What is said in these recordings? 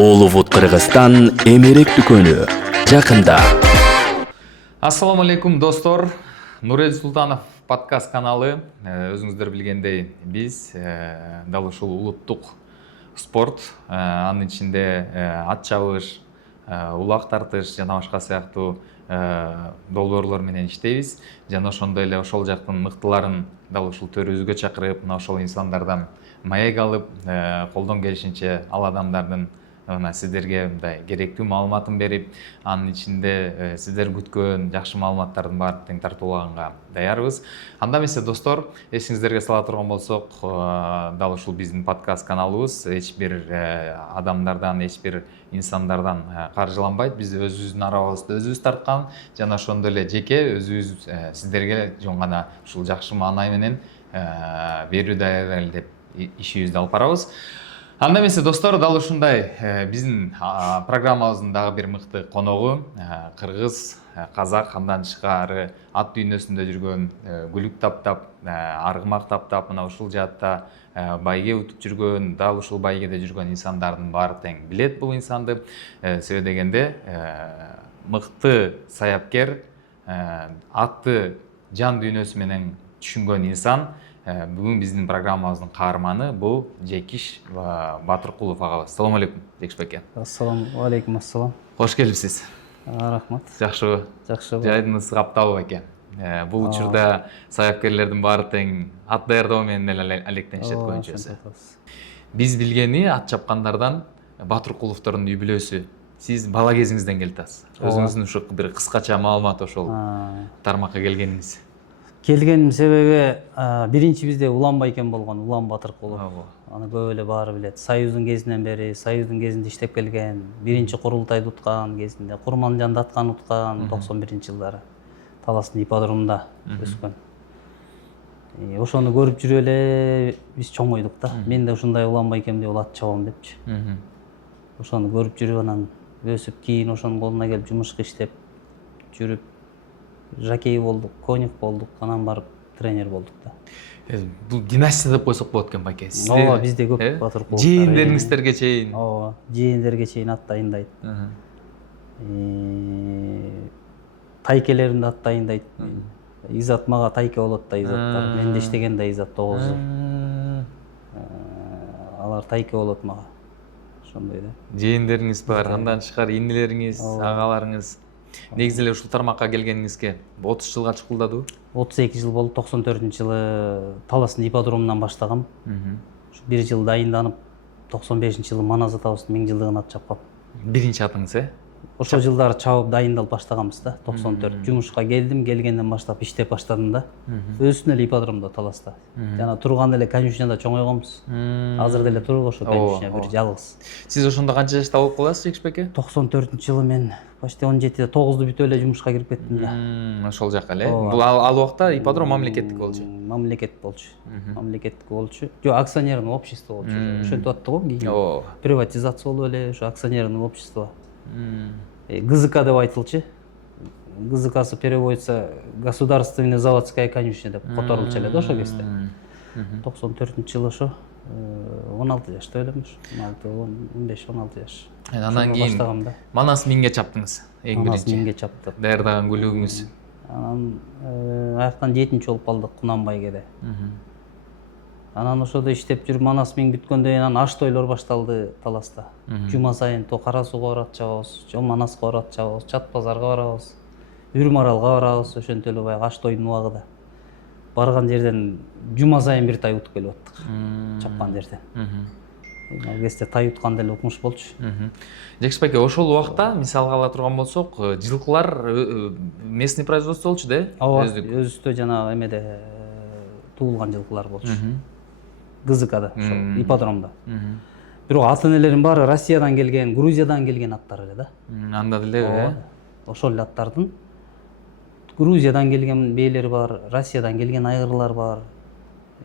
Улувут Кыргызстан эмерек дүкөнү жакында. Ассаламу алейкум достор. Нурел Султанов подкаст каналы. Өзүңүздөр билгендей, биз дал ушул улуттук спорт, анын ичинде ат чабыш, улак тартыш жана башка сыяктуу долбоорлор менен иштейбиз. Жана ошондой эле ошол жактын мыктыларын дал ушул төрүбүзгө чакырып, мына ошол инсандардан маек алып, колдон келишинче ал адамдардын сиздерге мындай керектүү маалыматын берип, анын ичинде сиздер күткөн жакшы маалыматтардын баарын тең тартуулаганга даярбыз. Анда эмесе достор, эсиңиздерге сала турган болсок, дал ушул биздин подкаст каналыбыз эч бир адамдардан, эч бир инсандардан каржыланбайт. Биз өзүбүздүн арабызды өзүбүз тарткан, жана ошондой эле жеке өзүбүз сиздерге жөн гана ушул жакшы маанай менен берүү даярдайлы деп ишибизди алып барабыз. Анда эмесе достор, дал ушундай биздин программабыздын дагы бир мыкты коногу кыргыз, казак, андан тышкары ат дүйнөсүндө жүргөн, күлүк таптап, аргымак таптап, мына ушул жаатта байге утуп жүргөн, дал ушул байгеде жүргөн инсандардын баары тең билет бул инсанды. Себеби дегенде мыкты саяпкер, атты жан дүйнөсү менен түшүнгөн инсан. Бүгүн биздин программабыздын каарманы бул Жекиш Батыркулов агабыз. Ассаламу алейкум, Жекиш байке. Ассаламу алейкум, ассалам. Кош келипсиз. Рахмат. Жакшыбы? Жакшы. Жайдыңыз каптабы байке? Бул учурда саяпкерлердин баары тең ат даярдоо менен эле алектенишет көбүнчөсү. Биз билгени ат чапкандардан Батыркуловдордун үй бүлөсү. Сиз бала кезиңизден келип атасыз. Өзүңүздүн ушу бир кыскача маалымат ошол тармакка келгениңиз. Келгеним себеби биринчи бизде Улан байкем болгон, Улан Батыркулов. Аны көп эле баары билет. Союздун кезинен бери, Союздун кезинде иштеп келген, биринчи курултайды уткан кезинде, Курманжанды аткан уткан 91-жылдары Таластын ипподрумунда өскөн. Ошону көрүп жүрүп эле биз чоңойдук да. Мен да ушундай Улан байкемди ат чабам депчи. Ошону көрүп жүрүп анан өсүп, кийин ошонун колуна келип жумушка иштеп жүрүп, жокей болдук, конюх болдук, анан барып тренер болдук да. Бул династия деп койсок болот экен байке. Ооба, бизде көп Батыркуловдор. Жээндериңиздерге чейин. Ооба, жээндерге чейин ат дайындайт. Тайкелерин да ат дайындайт. Изат мага тайке болот да, изаттар. Менде иштеген да изат 9 жыл. Алар тайке болот мага. Ошондой да. Жээндериңиз бар, андан тышкары инилериңиз, агаларыңыз. Негизи эле ушул тармакка келгениңизге 30 жылга чукулдадыбы? 32 жыл болду. 94-жылы Таластын ипподрумунан баштагам. Ушу 1 жыл дайынданып, 95-жылы Манас атабыздын 1000 жылдыгын ат чапкам. Биринчи атыңыз, Ошол жылдары чабып дайындалып баштаганбыз да. 94 жумушка келдим, келгенден баштап иштеп баштадым да. Өзүнүн эле ипподрумда Таласта. Жана турган эле конюшняда чоңойгонбуз. Азыр деле туруп ошо конюшня бир жалгыз. Сиз ошондо канча жашта болуп каласыз, Жекиш байке? 94-жылы мен почти 17-де 9-ду бүтүп эле жумушка кирип кеттим да. Ошол жака эле. Бул ал убакта ипподром мамлекеттик болчу. Мамлекеттик болчу. Жок, акционерный общество болчу. Ошентип атты го кийин. Приватизация болуп эле, ошо акционерный общество. ГЗК деп айтылчу. ГЗКсы переводится государственная заводская конюшня деп которулчу эле да ошол кезде. 94-жылы ошо 16 жашта элем, 15-16 жаш. Анан кийин Манас 1000ге чаптыңыз, эң биринчи. 1000ге чаптык. Даярдаган күлүгүңүз. Анан аяктан 7-чи болуп калдык Кунан байгеде. Анан ошодо иштеп жүрүп Манас 1000 бүткөндөн кийин анан аш тойлор башталды Таласта. Жума сайын то Кара Сууга барып чабабыз, жо Манаска барып чабабыз, Чат базарга барабыз, Үрмаралга барабыз, ошентип эле баягы аш тойдун убагында. Барган жерден жума сайын бир тай утуп келип аттык. Чапкан жерден. Ал кезде тай уткан деле укмуш болчу. Жекиш байке, ошол убакта мисалга ала турган болсок, жылкылар местный производство болчу да? Ооба, өзүстө жана эмеде туулган жылкылар болчу. ГЗКда, ошо ипподромдо. Бирок ат энелердин баары Россиядан келген, Грузиядан келген аттар эле да. Анда деле, Ошол эле аттардын Грузиядан келген бээлери бар, Россиядан келген айгырлар бар.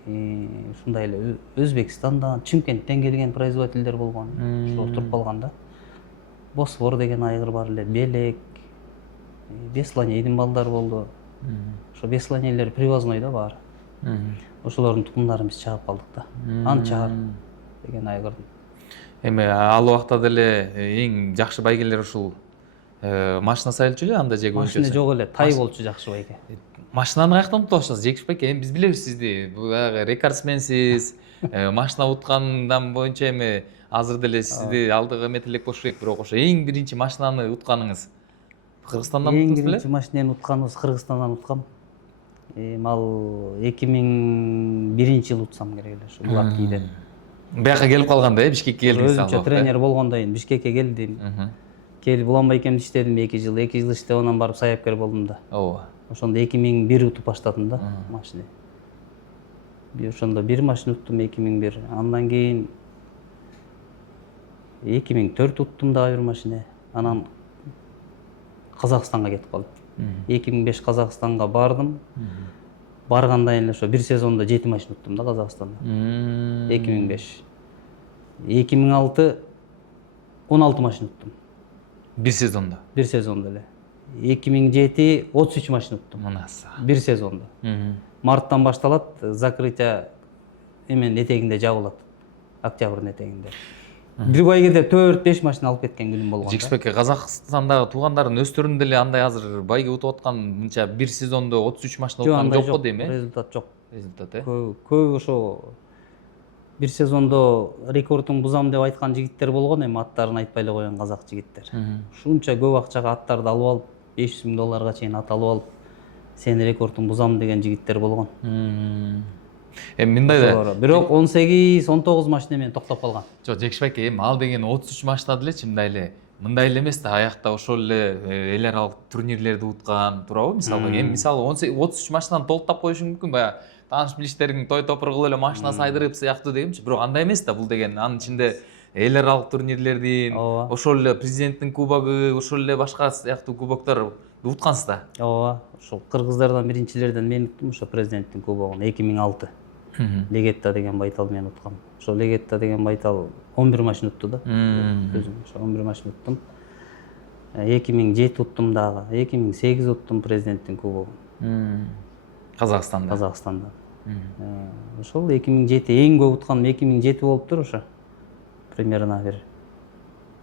Ушундай эле Өзбекстандан, Чымкенттен келген производителдер болгон. Ошол туруп калган да. Босфор деген айгыр бар эле, Белек, Бесланейдин балдары болду. Ошо Бесланейлер привозной да баары. Ошолордун тукумдарын биз чагып калдык да. Анчар деген айгырдын. Эми ал убакта деле эң жакшы байгелер ушул машина сайылчу эле анда же Машина жок эле, тай болчу жакшы байке. Машинаны каяктан утуп алышасыз Жекиш байке? Эми биз билебиз сизди. Баягы рекордсменсиз. Машина уткандан боюнча эми азыр деле сизди алдыга эметип элек болуш керек, бирок ошо эң биринчи машинаны утканыңыз Кыргызстандан Эң уттуңуз беле? биринчи машинени утканыбыз Кыргызстандан уткам. Ал 2001-жылы утсам керек эле, ушу Латкийден. Бияка келип калганда Бишкекке келдиңиз ал Өзүнчө тренер болгондон кийин Бишкекке келдим. Келип Уланбайкемде иштедим 2 жыл. 2 жыл иштеп анан барып саяпкер болдум да. Ооба. Ошондо 2001 утуп баштадым да машина. Ошондо бир машина уттум 2001. Андан кийин 2004 уттум да бир машина. Анан Казакстанга кетип калдым. 2005 Казакстанга бардым. Баргандан эле ошо бир сезондо 7 машина уттум да Казакстанда. 2005. 2006 16 машина уттум. Бир сезондо. Бир сезондо эле. 2007 33 машина уттум. Мынасы. Бир сезондо. Марттан башталат, закрытие эмен этегинде жабылат. Октябрдын этегинде. Бир байгеде 4-5 машина алып кеткен күнүм болгон. Жекиш байке, Казакстандагы туугандардын өстөрүндө эле андай азыр байге утуп аткан мынча бир сезондо 33 машина уткан жок го дейм, результат жок. Результат, Көп ошо бир сезондо рекордун бузам деп айткан жигиттер болгон, эми аттарын айтпай эле коеюн, казак жигиттер. Ушунча көп акчага аттарды алып алып, $500,000 чейин ат алып алып, сен рекордун бузам деген жигиттер болгон. Эми мындай да. Бирок 18-19 машина менен токтоп калган. Жок, Жекиш байке, эми ал деген 33 машина делечи мындай эле эмес да, аякта ошол эле эл аралык турнирлерди уткан, туурабы? Мисалга, эми мисалы 33 машинаны толуктап коюшуң мүмкүн, баягы тааныш билиштериң той топур кылып эле машина сайдырып сыяктуу дегенчи. Бирок андай эмес да бул деген. Анын ичинде эл аралык турнирлердин, ошол эле президенттин кубогу, ошол эле башка сыяктуу кубоктор уткансыз да. Ооба, ошол кыргыздардан биринчилерден мен уттум ошо президенттин кубогун 2006. Легетта деген байтал мен уткам. Ошо Легетта деген байтал 11 машина утту да. Өзүм ошо 11 машина уттум. 2007 уттум дагы, 2008 уттум президенттин кубогун. Казакстанда. Ошол 2007 эң көп утканым 2007 болуптур ошо. Примерно бир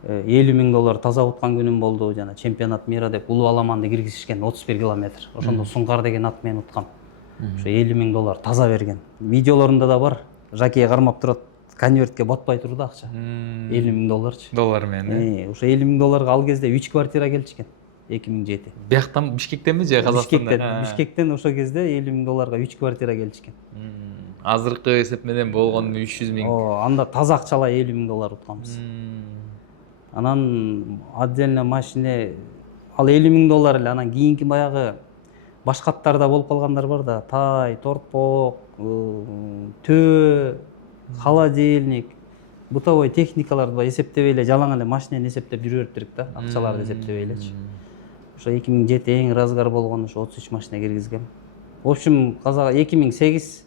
$50,000 таза уткан күнүм болду. Жана чемпионат мира деп улуу аламанды киргизишкен 31 километр. Ошондо Суңкар деген ат мен уткам. Ошо $50,000 таза берген. Видеолорунда да бар. Жакей кармап турат, конвертке батпай турду акча. $50,000чы. Доллар менен. Ошо $50,000 ал кезде 3 квартира келчикен. 2007. Бияктан Бишкектенби же Казакстандан? Бишкектен ошо кезде $50,000 3 квартира келчикен. Азыркы эсеп менен болгон 300,000. Анда таза акчалай $50,000 утканбыз. Анан отдельно машина ал $50,000 эле, анан кийинки баягы башка аттарда болуп калгандар бар да, тай, торпок, төө, холодильник, бытовой техникаларды эсептебей эле жалаң эле машинени эсептеп жүрө берип да, акчаларды эсептебей элечи. Ошо 2007 эң разгар болгон ошо 33 машина киргизгем. В общем, 2008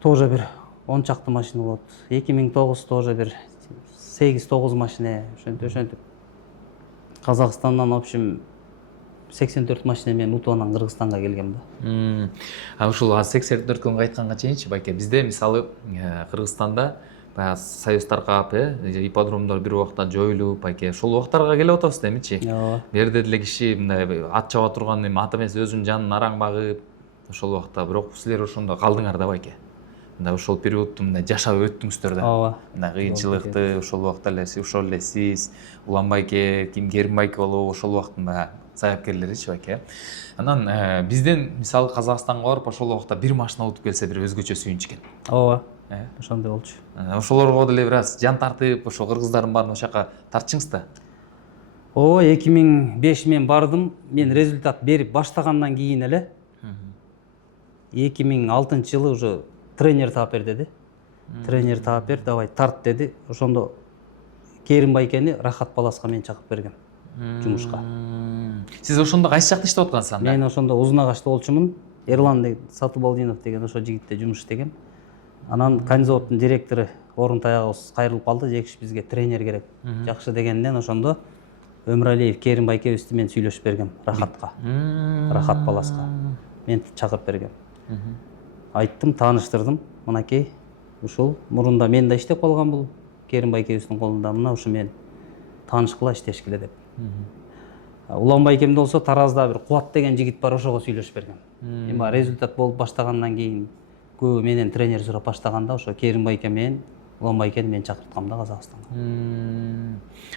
тоже бир 10 чакты машина болот. 2009 тоже бир 8-9 машина, ошентип. Казакстандан в общем 84 машина менен утуп анан Кыргызстанга келгем да. Ушул 84 күнгө айтканга чейинчи байке, бизде мисалы Кыргызстанда баягы союз таркап, ипподромдор бир убакта жоюлуп, байке, ошол убактарга келип атабыз да эмичи. Бул жерде деле киши мындай ат чаба турган эми ат эмес өзүнүн жанын араң багып, ошол убакта бирок силер ошондо калдыңар да байке. Мындай ошол периодду мындай жашап өттүңүздөр да. Ооба. Мындай кыйынчылыкты ошол убакта эле ошол эле сиз, Уланбайке, Керимбайке болобу ошол убакыттын баягы саяпкерлеричи байке. Анан бизден мисалы Казакстанга барып ошол убакта бир машина утуп келсе бир өзгөчө сүйүнүч экен. Ооба. Ошондой болчу. Ошолорго деле бир аз жан тартып, ошо кыргыздардын баарын ошол жака тартчыңыз да. 2005 мен бардым. Мен результат берип баштагандан кийин эле 2006-жылы уже тренер таап бер деди. Тренер таап бер, давай тарт деди. Ошондо Керимбайкени Рахат Паласка мен чакырып берген жумушка. Сиз ошондо кайсы жакта иштеп аткансыз анда? Мен ошондо Узун агачта болчумун. Эрлан Сатыбалдинов деген ошо жигитте жумуш иштегем. Анан Канзаводдун директору Орунтаягыбыз кайрылып калды, Жекиш бизге тренер керек. Жакшы дегенден ошондо Өмүралиев Керимбайкебизди мен сүйлөшүп бергем Рахатка. Рахат Паласка. Мен чакырып бергем. Айттым, тааныштырдым. Мынакей, ушул мурунда мен да иштеп калган бул. Керимбай экөөбүздүн колунда мына ушу мен таанышкыла иштешкиле деп. Уланбай экемде болсо Таразда бир Кубат деген жигит бар, ошого сүйлөшүп берген. Эми результат болуп баштагандан кийин көбү менен тренер сурап баштаганда ошо Керимбай эке менен Уланбай экени мен чакырткам да Казакстанга.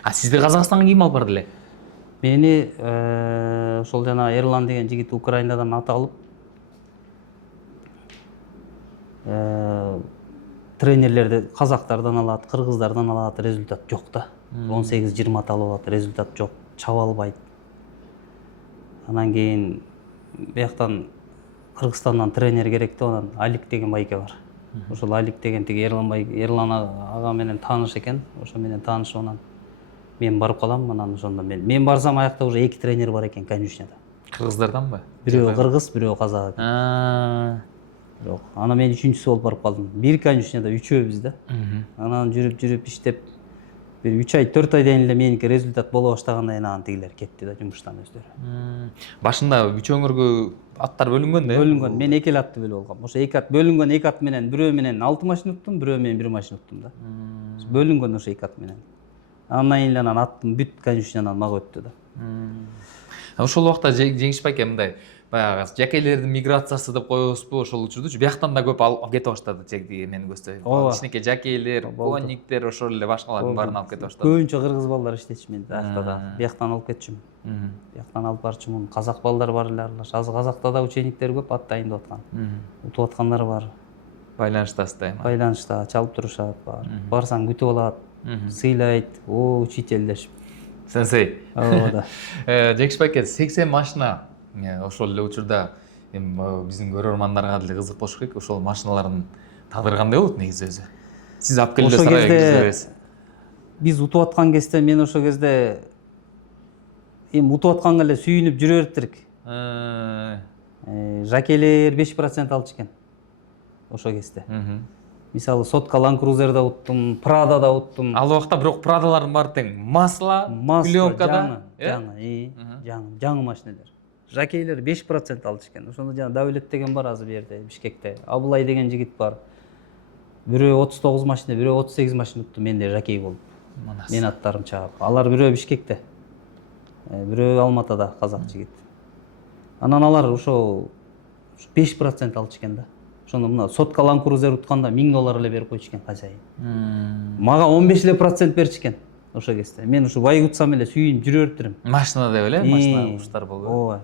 А сизди Казакстанга ким алып барды эле? Мени ошол жана Эрлан деген жигит Украинадан ат алып тренерлерди казактардан алат, кыргыздардан алат, результат жок да. 18-20 алып алат, результат жок, чаба албайт. Анан кийин бияктан Кыргызстандан тренер керек да, анан Алик деген байке бар. Ошол Алик деген тиги Эрлан ага менен тааныш экен. Ошо менен таанышып анан мен барып калам, анан ошондо мен барсам аякта уже 2 тренер бар экен конюшняда. Кыргыздарданбы? Бирөө кыргыз, бирөө казак экен. Жок, ана мен үчүнчүсү болуп барып калдым. Бир конюшняда үчөөбүз да. Анан жүрүп иштеп бир 3 ай, 4 айдан эле меники результат боло баштагандан кийин анан тигилер кетти да жумуштан өздөрү. Башында үчөөңөргө аттар бөлүнгөн да? Бөлүнгөн. Мен 2 атты бөлүп алгам. Ошо 2 ат бөлүнгөн, 2 ат менен бирөө менен 6 машина уттум, бирөө менен 1 машина уттум да. Бөлүнгөн ошо 2 ат менен. Андан кийин анан аттым бүт конюшнянан мага өттү да. Ошол убакта Жеңиш байке мындай баягы жакейлердин миграциясы деп коебузбу, ошол учурдучу бияктан да көп алып кете баштады жеги мен көздөй. Кичинекей жакейлер, конниктер, ошол эле башкалардын баарын алып кете баштады. Көбүнчө кыргыз балдар иштечү мен аякта да. Бияктан алып кетчүмүн. Бияктан алып барчумун. Казак балдар бар эле аралаш. Азыр Казакта да учениктер көп, ат дайындап аткан. Утуп аткандар бар. Байланыштасыз да эми. Байланышта чалып турушат бар. Барсаң күтүп алат, сыйлайт, учитель дешип. Сенсей. Ооба да. Жеңиш байке 80 машина ошол эле учурда эми биздин көрөрмандарга деле кызык болуш керек. Ошол машиналардын тагдыры кандай болот негизи өзү? Сиз алып келип сарайга киргизебиз. Биз утуп аткан кезде мен ошол кезде эми утуп атканга эле сүйүнүп жүрө бериптирик. Жакейлер 5% алчу экен ошол кезде. Мисалы сотка Land Cruiser'да уттум, Prada'да уттум. Ал убакта бирок Prada'лардын баары тең масла, пленкада, жаңы машинелер. Жакейлер 5% алчу экен. Ошондо жана Давлет деген бар азыр бу жерде, Бишкекте. Абылай деген жигит бар. Бирөө 39 машина, бирөө 38 машина утту менде жакей болуп. Мен аттарым чаап. Алар бирөө Бишкекте. Бирөө Алматада казак жигит. Анан алар ошо 5% алчу экен да. Ошондо мына сотка Land Cruiser утканда $1000 эле берип койчу экен кажайын. Мага 15% берчү экен ошол кезде. Мен ушу бай утсам эле сүйүнүп жүрө бериптирим. Машина деп эле, машина уштар болду. Ооба.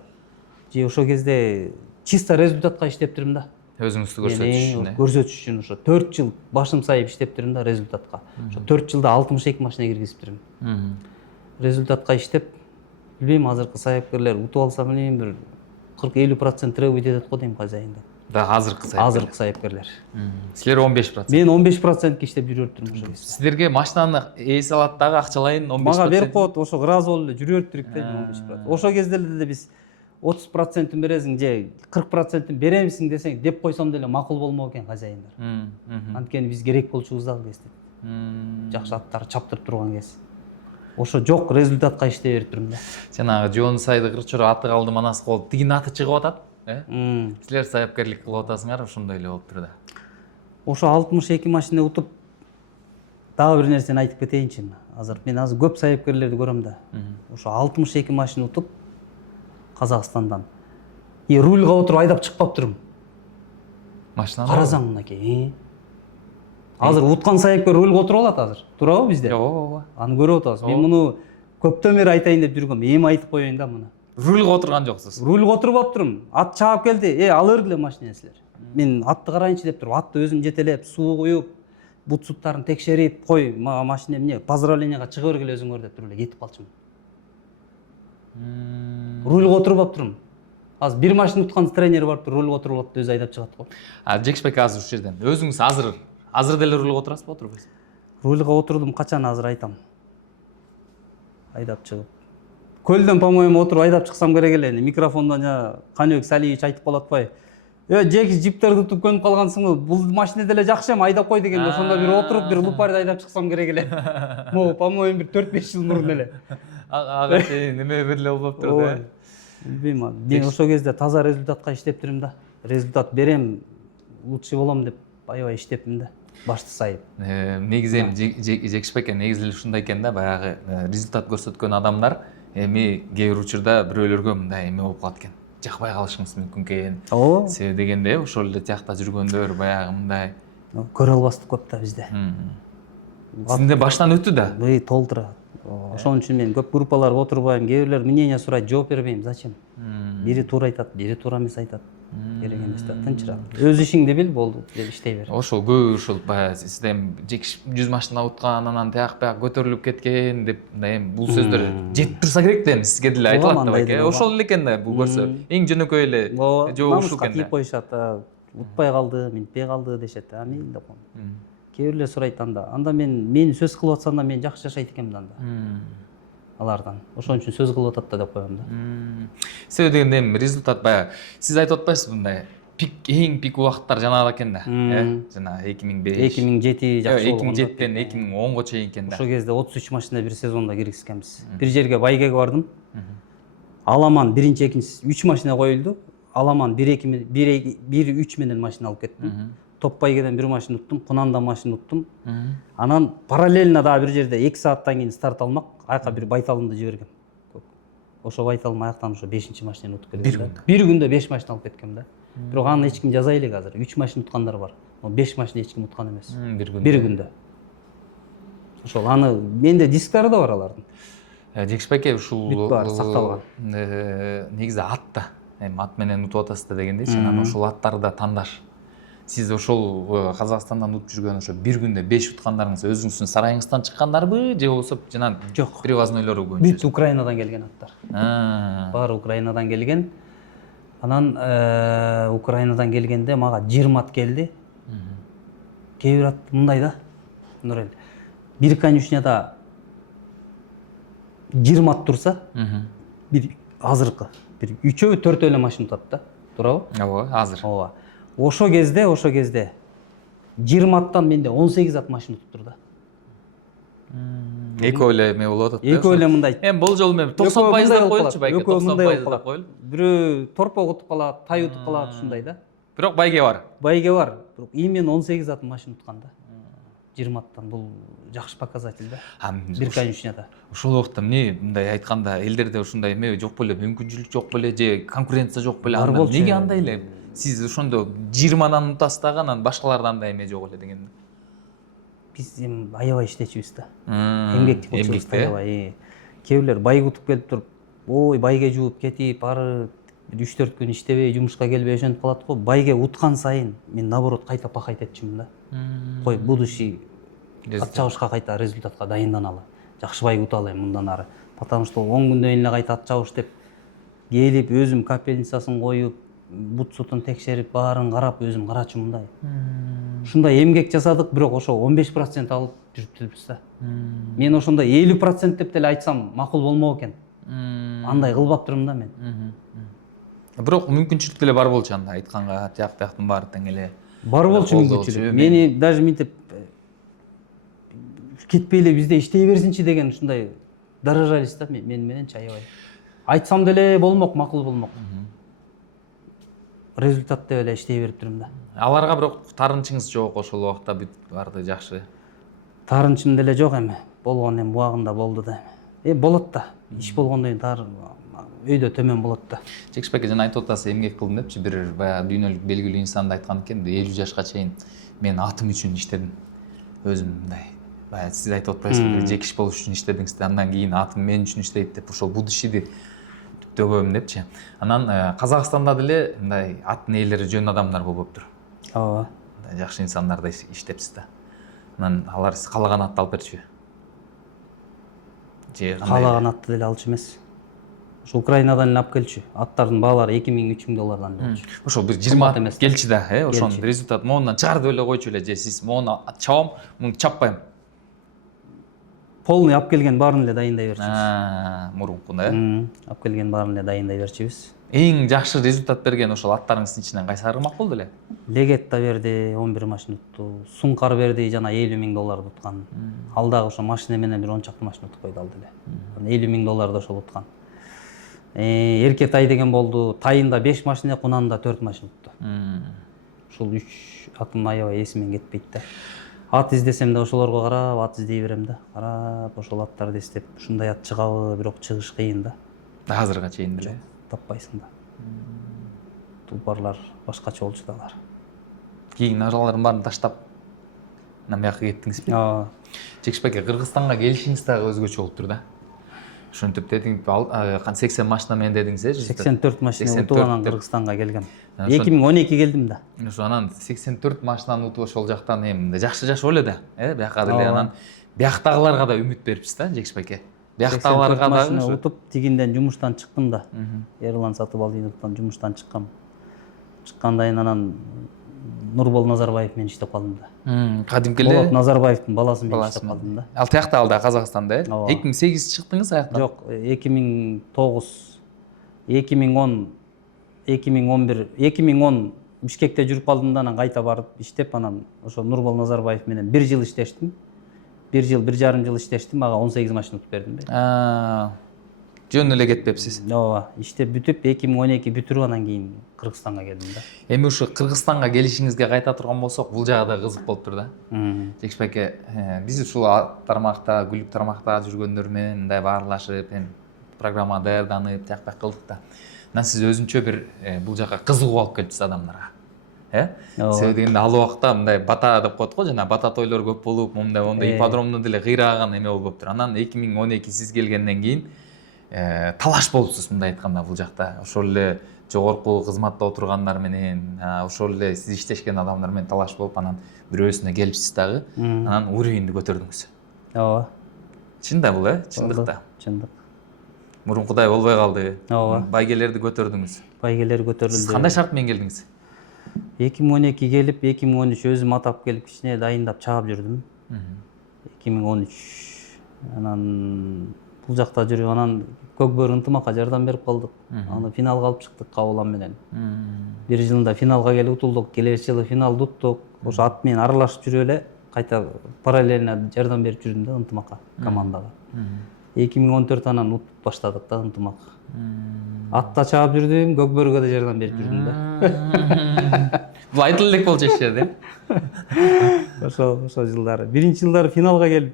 Же ошол кезде чисто результатка иштептирим да. Өзүңүздү көрсөтүш үчүн. Көрсөтүш үчүн ошо 4 жыл башым сайып иштептирим да результатка. Ошо 4 жылда 62 машина киргизиптирим. Результатка иштеп, билбейм азыркы саяпкерлер утуп алса билбейм бир 40-50% требует этет го дейм хозяинда. Да, азыркы саяпкерлер. Силер 15%. Мен 15% иштеп жүрө бериптирим ошол кезде. Силерге машинаны ээси алат дагы акчалайын 15%. Мага берип коет, ошо ыраазы болуп эле жүрө бериптирик да 15%. Ошол кезде эле биз 30%-ын бересиң же 40%-ын беремисиң десең деп койсом деле макул болмок экен хозяиндар. Анткени биз керек болчубуз да ал кезде. Жакшы аттар чаптырып турган кез. Ошо жок результатка иштей бериптирим да. Жанагы Жон Сайды Кырчора аты калды манас кол. Тигин аты чыгып атат. Силер саяпкерлик кылып атасыңар, ошондой эле болуптур да. Ошо 62 машина утуп дагы бир нерсени айтып кетейинчи. Мен азыр көп саяпкерлерди көрөм да. Ошо 62 машина утуп Казакстандан рульга отуруп айдап чыкпаптырмын. Машинаны карасаң мынакей. Азыр уткан саяпкер рульга отуруп алат азыр. Туурабы бизде? Ооба. Аны көрүп атабыз. Мен муну көптөн бери айтайын деп жүргөм. Эми айтып коеюн да муну. Рульга отурган жоксуз. Рульга отуруп аптырмын. Ат чаап келди. Ал өргүлө машина силер. Мен атты карайынчы деп туруп, атты өзүм жетелеп, суу куюп, бут суттарын текшерип, кой машина эмне, поздравленияга чыга бергиле өзүңөр деп туруп эле кетип калчумун. Рульга отуруп аптырмын. Азыр бир машина уткан тренер барып рульга отуруп алып өзү айдап чыгат го. Жекиш байке азыр ушул жерден өзүңүз азыр деле рульга отурасызбы, отурбайсызбы? Рульга отурдум, качан азыр айтам. Айдап чыгып. Көлдөн, по-моему, отуруп айдап чыксам керек эле. Микрофондон Каныбек Салиевич айтып калып атпайбы? Жеки жиптерди утуп көнүп калгансыңбы? Бул машина деле жакшы эми айдап кой дегенде, ошондо бир отуруп бир лупарда айдап чыксам керек эле. Могу, по-моему, бир 4-5 жыл мурун эле. Ага неме бир эле болуптур да. Билбейм, мен ошол кезде таза результатка иштептирим да. Результат берем, лучше болом деп аябай иштеппин да. башты сайып. Негизи эми Жекишбек негизи эле ушундай экен да, баягы результат көрсөткөн адамдар эми кээ бир учурда бирөөлөргө мындай эме болуп калат экен. Жакпай калышыңыз мүмкүн экен. Ооба. Себеби дегенде ошол эле тиякта жүргөндөр баягы мындай Көрө албастык көп да бизде. сизде баштан өттү да. Толтура. Ошон үчүн мен көп группаларга отурбайм. Кээ бирлер мнение сурайт, жооп бербейм. Зачем? Бири туура айтат, бири туура эмес айтат. Керек эмес да, тынчыраак. Өз ишиңди бил, болду, иштей бер. Ошол көп ушул баягы сизде Жекиш 100 машина уткан, анан тияк бияк көтөрүлүп кеткен деп мындай эми бул сөздөр жетип турса керек да, эми сизге деле айтылат да байке. Ошол эле экен да, бул көрсө эң жөнөкөй эле жооп ушул экен да. Тип коюшат, утпай калды, минтпей калды дешет. Мейли деп коем. Кээ бирлер сурайт анда мени сөз кылып атсам да мен жакшы жашайт экенмин анда. Алардан. Ошон үчүн сөз кылып атат да деп коем да. Себеби дегенде эми результат баягы сиз айтып атпайсызбы мындай эң пик убакыттар жанагы экен да, жана 2005, 2007 жакшы болгон. 2007-тен 2010го чейин экен да. Ошол кезде 33 машина бир сезондо киргизгенбиз. Бир жерге байгеге бардым. Аламан биринчи, экинчи 3 машина коюлду. Аламан 1-3 менен машина алып кеттим. Топ байгеден бир машина уттум, Кунандан машина уттум. Анан параллельно дагы бир жерде 2 сааттан кийин старт алмак, аяка бир байталымды жибергем. Ошо байталым аяктан ошо 5-чи машинаны утуп келдим. Бир күндө 5 машина алып кеткем да. Бирок аны эч ким жаза элек азыр. 3 машина уткандар бар. 5 машина эч ким уткан эмес. Бир күндө. Ошол аны менде дисктары да бар алардын. Жекишбек ушул сакталган. Негизи ат да. Эми ат менен утуп атасыз да дегенде, анан ошол аттарды тандаш. Сиз ошол Казакстандан утуп жүргөн ошо бир күндө 5 уткандарыңыз өзүңүздүн сарайыңыздан чыккандарбы, же болбосо жана привознойлору көбүнчө? Бүт Украинадан келген аттар. Баары Украинадан келген. Анан Украинадан келгенде мага 20 ат келди. Кээ бир ат мындай да. Нурел. Бир конюшняда 20 ат турса, бир азыркы бир 3-4 эле машина утат да. Туурабы? Ооба, азыр. Ооба. Ошо кезде 20 аттан менде 18 ат машина утуп турду. Экөө эле эме болуп атат да. Экөө эле мындай. Эми болжол эми 90% деп коелучу байке, 90% деп коелу. Бирөө торпок утуп калат, тай утуп калат ушундай да. Бирок байге бар. Байге бар. Бирок именно 18 ат машина уткан да. 20 аттан бул жакшы показатель да. Бир конюшняда. Ошол убакта эмне мындай айтканда элдерде ушундай эме жок беле, мүмкүнчүлүк жок беле, же конкуренция жок беле? Неге андай эле? Сиз ошондо 20дан утасыз дагы, анан башкалардан да эме жок эле дегенде. Биз эми аябай иштечүбүз да. Эмгектик болчубуз аябай. Кээ бирлер байга утуп келип туруп, ой байге жууп кетип, ары 3-4 күн иштебей, жумушка келбей ошентип калат го. Байге уткан сайын мен наоборот кайта пахать этчүмүн да. Кой будущий ат чабышка кайта результатка дайынданалы. Жакшы байга уталы мындан ары. Потому что 10 күндөн кийин эле кайта ат чабыш деп келип, өзүм капельницасын коюп, бут сутун текшерип, баарын карап, өзүм карачумун да. Ушундай эмгек жасадык, бирок ошо 15% алып жүрүптүрбүз да. Мен ошондо 50% деп деле айтсам макул болмок экен. Андай кылбап турмун да мен. Бирок мүмкүнчүлүк деле бар болчу анда айтканга, тияктын баары тең эле. Бар болчу мүмкүнчүлүк. Мени даже минтип кетпей эле бизде иштей берсинчи деген ушундай дорожались да мен мененчи аябай. Айтсам деле болмок, макул болмок. Результат деп эле иштей берип турмун да. Аларга бирок тарынчыңыз жок ошол убакта бүт барды жакшы. Тарынчым деле жок эми. Болгон эми убагында болду да. Болот да. Иш болгондон кийин өйдө төмөн болот да. Жекишбек жана айтып атасыз, эмгек кылдым депчи, бир баягы дүйнөлүк белгилүү инсан да айткан экен, 50 жашка чейин мен атым үчүн иштедим. Өзүм мындай баягы сиз айтып атпайсызбы, жекиш болуш үчүн иштедиңиз да, андан кийин атым мен үчүн иштейт деп ошол будущийди түптөгөм депчи. Анан Казакстанда деле мындай аттын ээлери жөн адамдар болуптур. Ооба. Жакшы инсандарда иштепсиз да. Анан алар сиз каалаган атты алып берчүбү? Же каалаган атты деле алчу эмес. Ошо Украинадан эле алып келчү. Аттардын баалары 2000-3000 болчу. Ошол бир 20 ат келчи да, ошонун результат моундан чыгар деп эле койчу эле, же сиз моуну чабам, муну чаппайм. Полный алып келген баарын эле дайындай берчүбүз. Мурунку да. Алып келген баарын эле дайындай берчүбүз. Эң жакшы результат берген ошол аттарыңыздын ичинен кайсылары макул деле? Легетта берди, 11 машина утту. Суңкар берди, жана $50,000 уткан. Ал дагы ошо машина менен бир 10 чакты машина утуп койду ал деле. $50,000 ошол уткан. Эрке тай деген болду. Тайында 5 машина, Кунанда 4 машина утту. Ушул 3 атым аябай эсимен кетпейт да. Ат издесем да ошолорго карап ат издей берем да. Карап ошол аттарды издеп ушундай ат чыгабы, бирок чыгыш кыйын да. Азырга чейин деле. Таппайсың да. Тулпарлар башкача болчу да алар. Кийин ажалдардын баарын таштап анан бияка кеттиңизби? Ооба. Жекшебек аке, Кыргызстанга келишиңиз дагы өзгөчө болуптур да. Ушинтип дедиң, 80 машина менен дедиңиз, 84 машина утуп анан Кыргызстанга келгем. Ошо- 2012 келдим да. Ошо анан 84 машинаны утуп ошол жактан эми жакшы жашоо эле да. Бияка деле Ооба. анан бияктагыларга да үмүт берипсиз да, Жекшебек аке. Бияктагыларга 84 да машина утуп тигинден жумуштан чыктым да. Ерлан Сатыбалдиновдон жумуштан чыккам. Чыккандан анан Нурбол Назарбаев менен иштеп калдым да. Кадимки Болот эле Назарбаевдин баласы менен иштеп калдым да. Ал тиякта алда Казакстанда, Ооба. 2008 чыктыңыз аяктан. Жок, 2009, 2010, 2011, 2010 Бишкекте жүрүп калдым да, анан кайта барып иштеп, анан ошо Нурбол Назарбаев менен 1 жыл иштештим. 1 жыл, 1,5 жыл иштештим, ага 18 машина утуп бердим да. Жөн эле кетпепсиз. Ооба, иштеп бүтүп 2012 бүтүрүп анан кийин Кыргызстанга келдим да. Эми ушу Кыргызстанга келишиңизге кайта турган болсок, бул жагы да кызык болуптур да. Жекшебек аке, биз ушул тармакта, күлүп тармакта жүргөндөр менен мындай баарлашып, эми программа даярданып, тияк-бияк кылдык да. Анан сиз өзүнчө бир бул жака кызыгуу алып келипсиз адамдарга. Себеби дегенде ал убакта мындай бата деп коет го, жана бата тойлор көп болуп, мондай ипподромдо деле кыйраган эме болуп болуптур. Анан 2012 сиз келгенден кийин талаш болупсуз, мындай айтканда, бул жакта. Ошол эле жогорку кызматта отургандар менен, ошол эле сиз иштешкен адамдар менен талаш болуп, анан бирөөсүнө келипсиз дагы, анан уровеньди көтөрдүңүз. Ооба. Чын да бул, чындык да. Чындык. Мурункудай болбой калды. Ооба. Байгелерди көтөрдүңүз. Байгелер Сиз көтөрүлдү. кандай шарт менен келдиңиз? 2012 келип, 2013 өзүм атап келип кичине дайындап чаап жүрдүм. 2013. Анан бул жакта жүрүп, анан Көкбөр ынтымакка жардам берип калдык. Аны финалга алып чыктык Кабылан менен. Бир жылында финалга келип утулдук, келесі жылы финалды уттук. Ошо ат менен аралашып жүрүп эле кайта параллельно жардам берип жүрдүм да ынтымакка, командага. 2014 анан утуп баштадык да ынтымак. Атта чаап жүрдүм, Көкбөргө да жардам берип жүрдүм да. Бул айтылып элек болчу эш жерде. Ошол жылдары. Биринчи жылдары финалга келип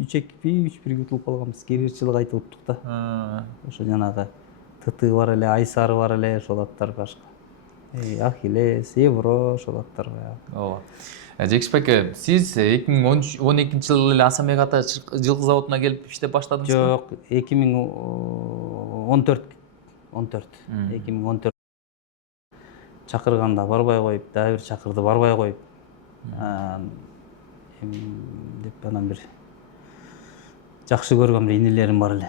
3-1 утулуп калганбыз. Келесі жылы кайта уттук да. Ошо жанагы Тыты бар эле, Айсары бар эле, ошол аттар башка. Ахиллес, Евро, ошол аттар баягы. Ооба. Жекшебек аке, сиз 2012 жылы эле Асамегата жылкы заводуна келип иштеп баштадыңызбы? Жок, 2014. 2014 чакырганда барбай коюп, дагы бир чакырды барбай коюп. Деп анан бир жакшы көргөн бир инилерим бар эле.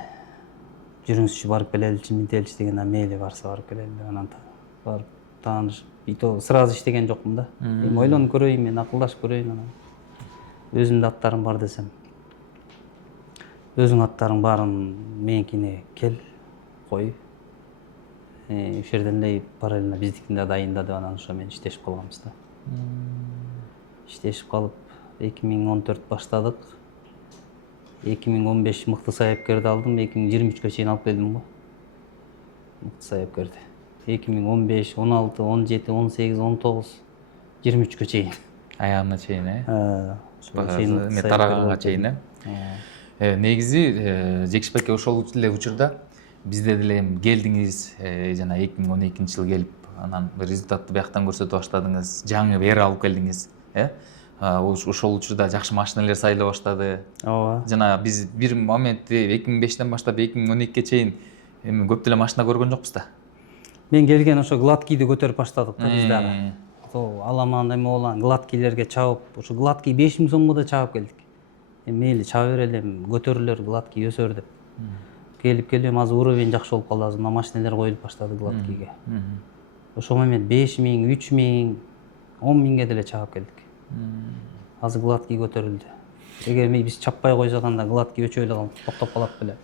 Жүрүңүзчү барып келеличи, минтеличи дегенде мейли барса барып келели деп анан барып таанышып, сразу иштеген жокмун да. Эми ойлонуп көрөйүн, мен акылдашып көрөйүн анан. Өзүмдө аттарым бар десем. Өзүң аттарың баарын меникине кел, кой. Ошол жерден эле параллельно биздикин да дайында деп анан ошо менен иштешип калганбыз да. Иштешип калып 2014 баштадык. 2015 мыкты саяпкерди алдым, 2023-кө чейин алып келдим го. Мыкты саяпкерди. 2015, 16, 17, 18, 19, 23-кө чейин. Аягына чейин, Ошол тараганга чейин, негизи Жекшебек аке ошол эле учурда бизде деле эми келдиңиз, жана 2012-жылы келип, анан результатты бияктан көрсөтө баштадыңыз, жаңы вера алып келдиңиз, ошол учурда жакшы машиналар сайыла баштады. Ооба. Жана биз бир моментти 2005-тен баштап 2012-ге чейин эми көп деле машина көргөн жокпуз да. Мен келген ошо гладкийди көтөрүп баштадык да биз дагы. Аламан эме болгон гладкийлерге чабып, ошо гладкий 5000 сомго да чабып келдик. Мейли чаба берели, көтөрүлөр, гладкий өсөр деп. Келип азыр уровень жакшы болуп калды, азыр машиналар коюлуп баштады гладкийге. Ошол момент 5000, 3000, 10000ге деле чабып келдик. Азыр гладкий көтөрүлдү. Эгер биз чаппай койсок анда гладкий өчө эле калып, токтоп калат беле.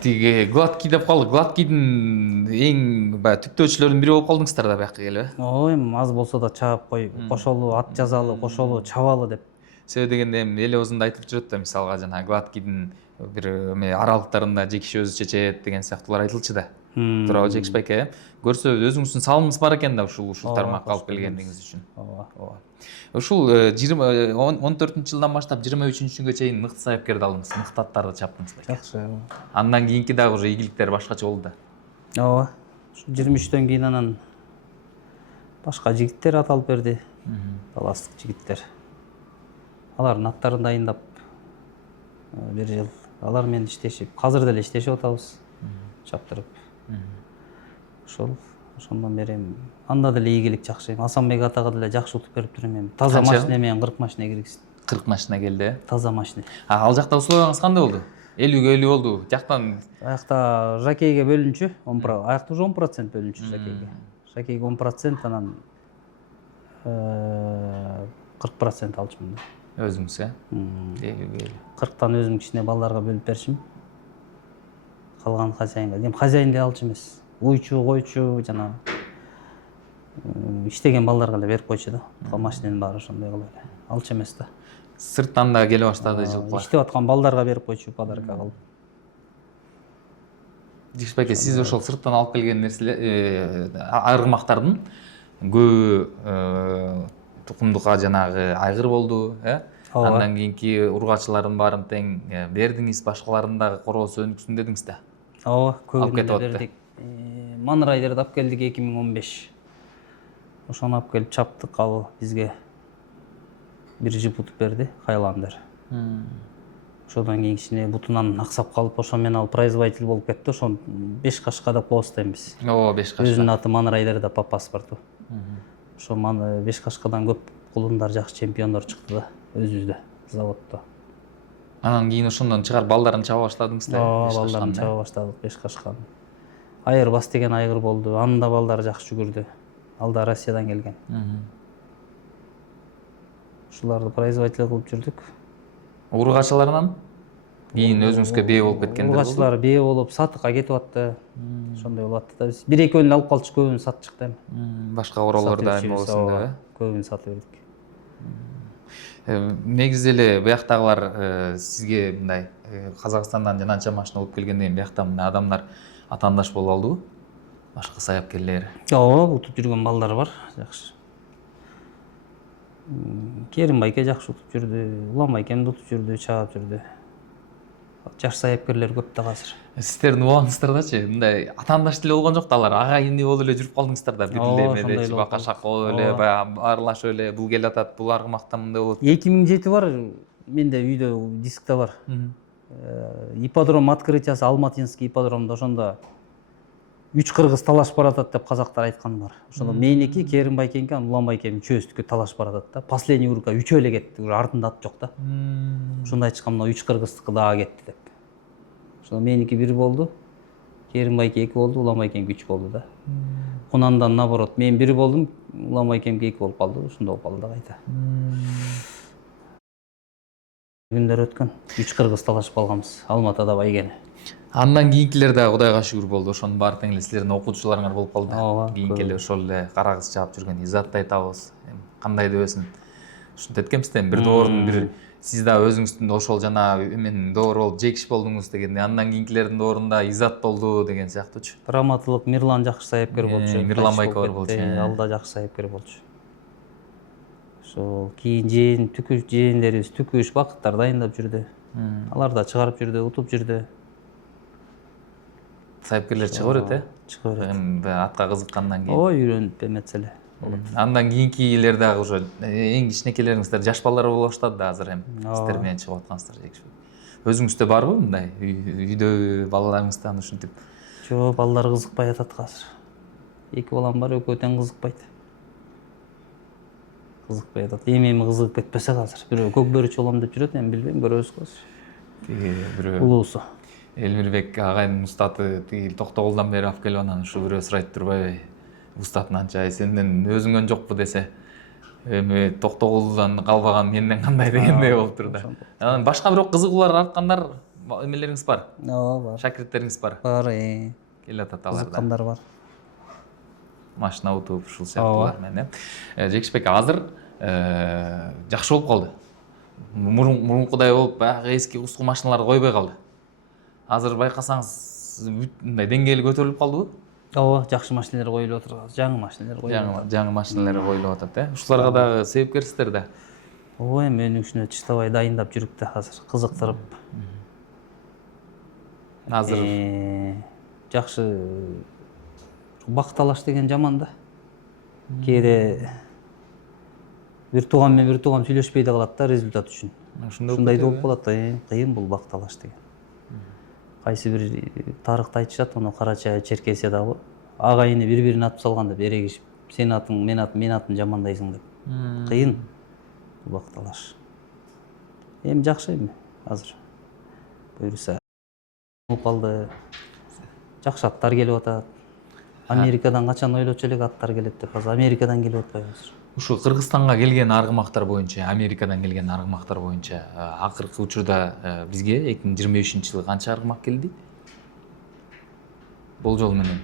Тиги гладкий деп калды. Гладкийдин эң түптөөчүлөрүнүн бири болуп калдыңыздар да бияка келип, Ой, аз болсо да чаап коюп, кошолу ат жазалы, кошолу чабалы деп. Себеби дегенде эми эл оозунда айтылып жүрөт да, мисалга жана гладкийдин бир аралыктарында жеке киши өзү чечет деген сыяктуулар айтылчу да. туурабы Жекишбек аке? Көрсө өзүңүздүн салымыңыз бар экен да ушул тармакка алып келгениңиз үчүн. ооба. Ушул 14-жылдан баштап 23-күнгө чейин мыкты саяпкерди алдыңыз, мыкты аттарды чаптыңыз да. Жакшы. Андан кийинки дагы уже ийгиликтер башкача болду да. Ооба. 23-төн кийин анан башка жигиттер аталып берди. Таластык жигиттер. Алардын аттарын дайындап бир жыл алар менен иштешип, азыр деле иштешип атабыз. Чаптырып. Ошондон бери анда деле ийгилик жакшы. Асанбек атага деле жакшы утуп берип турам эми. Таза машина менен 40 машина киргизди. 40 машина келди. Таза машина. Ал жакта условияңыз кандай болду? 50-ге 50 болду. Жактан Аякта жакейге бөлүнчү, 10%. Аякта уже 10% бөлүнчү жакейге. Жакейге 10%, анан 40% алчумун. өзүңүз, 40тан өзүм кичине балдарга бөлүп берчим. Калган хозяинга. Эми хозяин деле алчу эмес. Уйчу, койчу жана иштеген балдарга эле берип койчу да. Машиненин баары ошондой кылып эле. Алчу эмес да. Сырттан да келе баштады жылкылар. Иштеп аткан балдарга берип койчу, подарка кылып. Жекишбек аке, сиз ошол сырттан алып келген нерселер, айырмактардын көбү тукумдукка жанагы айгыр болду, Андан кийинки ургачылардын баарын тең бердиңиз, башкаларын дагы короосу өнүксүн дедиңиз да. Ооба, көбүн кетип бердик. Манрайдерди алып келдик 2015. Ошону алып келип чаптык, ал бизге бир жып утуп берди, Хайландер. Ошодон кийин кичине бутунан аксап калып, ошо менен ал производитель болуп кетти. Ошон 5 кашка деп коебуз да биз. Ооба, 5 кашка. Өзүнүн аты Манрайдер да по паспорту. Ошо 5 кашкадан көп кулундар, жакшы чемпиондор чыкты да өзүбүздө, заводдо. Анан кийин ошондон чыгарып балдарын чаба баштадыңыз да. Балдарын чаба баштадык 5 кашканы. Айырбас деген айгыр болду. Анын да балдары жакшы жүгүрдү. Ал да Россиядан келген. Ушуларды производитель кылып жүрдүк. Ургачыларынан кийин өзүңүзгө бээ болуп кеткендер болду. Ургачылар бээ болуп сатыкка кетип атты. Ошондой болуп атты да. Биз бир экөөнү алып калчык, көбүн сатчык да эми. Башка короолор да эми болсун да. Көбүн сатып бердик. Негизи эле бияктагылар сизге мындай Казакстандан жананча машина алып келгенден кийин биякта мындай адамдар атаандаш болуп алдыбы? Башка саяпкерлер. Ооба, утуп жүргөн балдар бар, жакшы. Керимбайке жакшы утуп жүрдү, Уланбайкемди утуп жүрдү, чаап жүрдү. Жаш саяпкерлер көп да азыр. Сиздердин убагыңыздардачы мындай атаандаш деле болгон жок да, алар ага ине болуп эле жүрүп калдыңыздар да. Бир эле эмеде чыбакка шакка болуп эле, баягы аралашып эле, бул келе атат, бул аргымакта мындай болот. 2007 бар, менде үйдө дискте бар. Ипподром открытиясы, Алматинский ипподромдо ошондо 3 кыргыз талашып баратат деп казактар айткан бар. Ошондо меники, Керимбайкеники, Уланбайкем үчөөбүздүкү талашып баратат да. Последний урка үчөө эле кетти, артында ат жок да. Ошондо айтышкан, мына 3 кыргыздыкы дагы кетти деп. Ошондо меники 1 болду, Керимбайке 2 болду, Уланбайкемки 3 болду да. Кунандан наоборот, мен 1 болдум, Уланбайкемки 2 болуп калды, ошондо болуп калды да кайта. Күндөр өткөн, 3 кыргыз талашып калганбыз, Алматада байгени. Андан кийинкилер да Кудайга шүгүр болду. Ошонун баары тең эле силердин окуучуларыңар болуп калды. Кийинки эле ошол эле кара кыз чаап жүргөн Изатты айтабыз. Кандай дебесин. Ушинтип эткенбиз да, бир доордун бир сиз да өзүңүздүн ошол жана эмен доор болуп Жекиш болдуңуз дегенде, андан кийинкилердин доорунда Изат болду деген сыяктуучу. Раматылык Мирлан жакшы саяпкер болчу. Мирлан Байкор болчу. Ал да жакшы саяпкер болчу. Ошол кийин жээндерибиз түкүш бакыттар дайындап жүрдү. Алар да чыгарып жүрдү, утуп жүрдү. Саяпкерлер чыга берет, Чыга берет. Атка кызыккандан кийин. Ооба, үйрөнүп эметсе эле. Андан кийинкилер дагы уже эң кичинекейлериңиздер жаш балдар боло баштады да азыр эми. Сиздер менен чыгып аткансыздар Жекишбек. Өзүңүздө барбы мындай үйдө балаларыңыздан ушинтип? Жок, балдар кызыкпай атат азыр. 2 балам бар, экөө тең кызыкпайт. Кызыкпай атат. Эми кызыгып кетпесе азыр. Бирөө көк бөрүчү болом деп жүрөт, эми билбейм, көрөбүз азыр. Бирөө Улуусу. Элмирбек агайдын устаты тиги Токтогулдан бери алып келип анан ушу бирөө сурайт турбайбы? Устатын анча сенден өзүңөн жокпу десе, эми Токтогулдан калбаган менден кандай дегендей болуп тур да. Анан башка бирок кызыгуулар арткандар эмелериңиз бар? Ооба, бар. Шакирттериңиз бар? Бар, Келе атат аларда. кызыккандар бар. Машина утуп ушул сыяктуулар менен. Жекишбек азыр жакшы болуп калды. Мурункудай болуп баягы эски куску машиналар койбой калды. Азыр байкасаңыз мындай деңгээли көтөрүлүп калдыбы? ооба, жакшы машиналар коюлуп атат, жаңы машиналар коюлуп атат. Жаңы машиналар коюлуп атат, Ушуларга дагы себепкерсиздер да. ооба, эми өнүк үчүн чыштабай дайындап жүрүк да азыр, кызыктырып. Азыр жакшы бак талаш деген жаман да. Кээде бир тууган менен бир тууган сүйлөшпөй да калат да результат үчүн. Ушундай да болуп калат да, кыйын бул бак талаш деген. Кайсы бир тарыхта айтышат, аны Карача Черкесия дагы агайыны бири-бирин атып салганда берегишип, сен атың, мен атын жамандайсың деп. Кыйын бул бак талаш. Эми жакшы эми азыр. Буюрса болуп калды. Жакшы аттар келип атат. Америкадан качан ойлочу элек аттар келет деп, азыр Америкадан келип атпайбы азыр. Ушу Кыргызстанга келген аргымактар боюнча, Америкадан келген аргымактар боюнча акыркы учурда бизге 2025-жылы канча аргымак келди? Болжол менен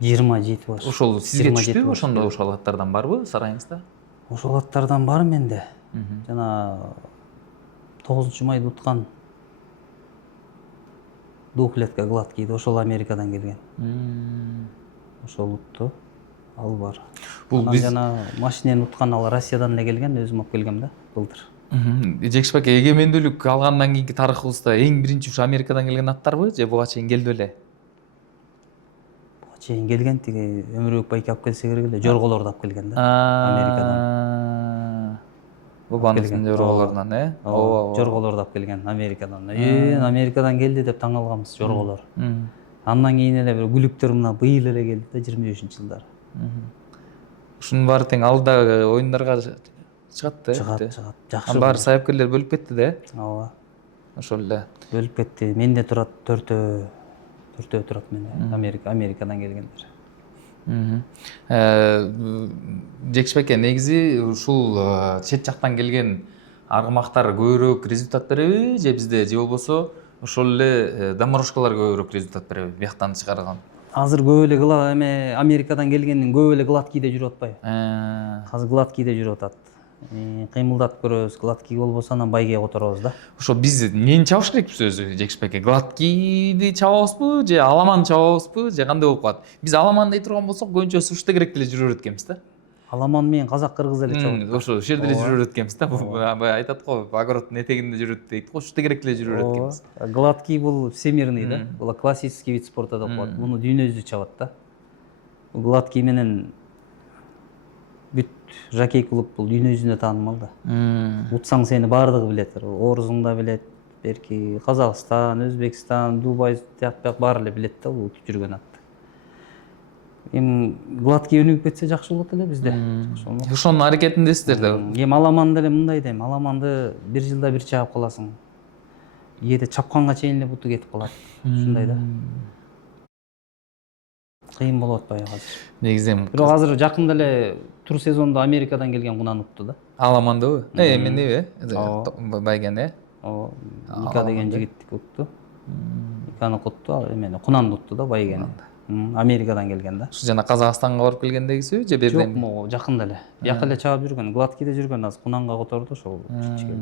27 баш. Ошол сизге түштүбү? Ошондо ошол аттардан барбы сарайыңызда? Ошол аттардан бар менде. Жана 9-майда уткан двухлетка гладкийди, ошол Америкадан келген. Ошол утту. Ал бар. Бул биз жана машинени уткан, ал Россиядан эле келген, өзүм алып келгем да былтыр. Жекшебек аке, эгемендүүлүк алгандан кийинки тарыхыбызда эң биринчи ушу Америкадан келген аттарбы, же буга чейин келди беле? Буга чейин келген, тиги Өмүрбек байке алып келсе керек эле, жорголорду алып келген да Америкадан. Бабаныздын жорголорунан, ооба, жорголорду алып келген Америкадан. Америкадан келди деп таң алганбыз, жорголор. Андан кийин эле бир күлүктөр мына быйыл эле келди да 25-жылдары. Ушунун баары тең алдагы оюндарга чыгат да. Чыгат. Жакшы. Баары саяпкерлер бөлүп кетти да. Ооба. Ошол эле. Бөлүп кетти. Менде турат төртөө турат менде. Америкадан келгендер. Жекшебек аке, негизи ушул чет жактан келген аргымактар көбүрөөк результат береби, же бизде, же болбосо ошол эле доморожкалар көбүрөөк результат береби бияктан чыгарган? Азыр көп эле эме Америкадан келгендин көп эле гладкийде жүрүп атпайбы? Азыр гладкийде жүрүп атат. Кыймылдатып көрөбүз, гладкий болбосо анан байгеге которобуз да. Ошо биз эмнени чабыш керекпиз өзү, Жекшебек аке? Гладкийди чабабызбы, же аламан чабабызбы, же кандай болуп калат? Биз аламан дей турган болсок, көбүнчө сушта керек деле жүрө берет экенбиз да. Аламан менен казак кыргыз эле чабат. Ошо жерде эле жүрө берет экенбиз да. Баягы айтат го, огороддун этегинде жүрөт дейт го, уште керек эле жүрө берет экенбиз. Гладкий бул всемирный да. Бул классический вид спорта деп коет. Муну дүйнө жүзү чабат да. Гладкий менен бүт жокей клуб бул дүйнө жүзүнө таанымал да. Утсаң сени баардыгы билет. Орузуң да билет, берки Казакстан, Өзбекстан, Дубай тияк баары эле билет да бул утуп жүргөн атты. Эми гладкий өнүгүп кетсе жакшы болот эле бизде. Ошонун аракетиндесиздер да. Эми аламан деле мындай дейм, аламанды бир жылда бир чаап каласың. Кээде чапканга чейин эле буту кетип калат. Ушундай да. Кыйын болуп атпайбы азыр? Негизи бирок азыр жакында эле тур сезондо Америкадан келген кунан утту да. Аламандыбы? Эмени байген, Ооба. Ика деген жигит утту. Иканы кутту, эмени кунанды утту да байгени. Америкадан келген да. Ушу жана Казакстанга барып келгендегиси же берден? Жок, могу жакында эле. Бияка эле чаап жүргөн, гладкийде жүргөн, азыр кунанга которду, ошол келди.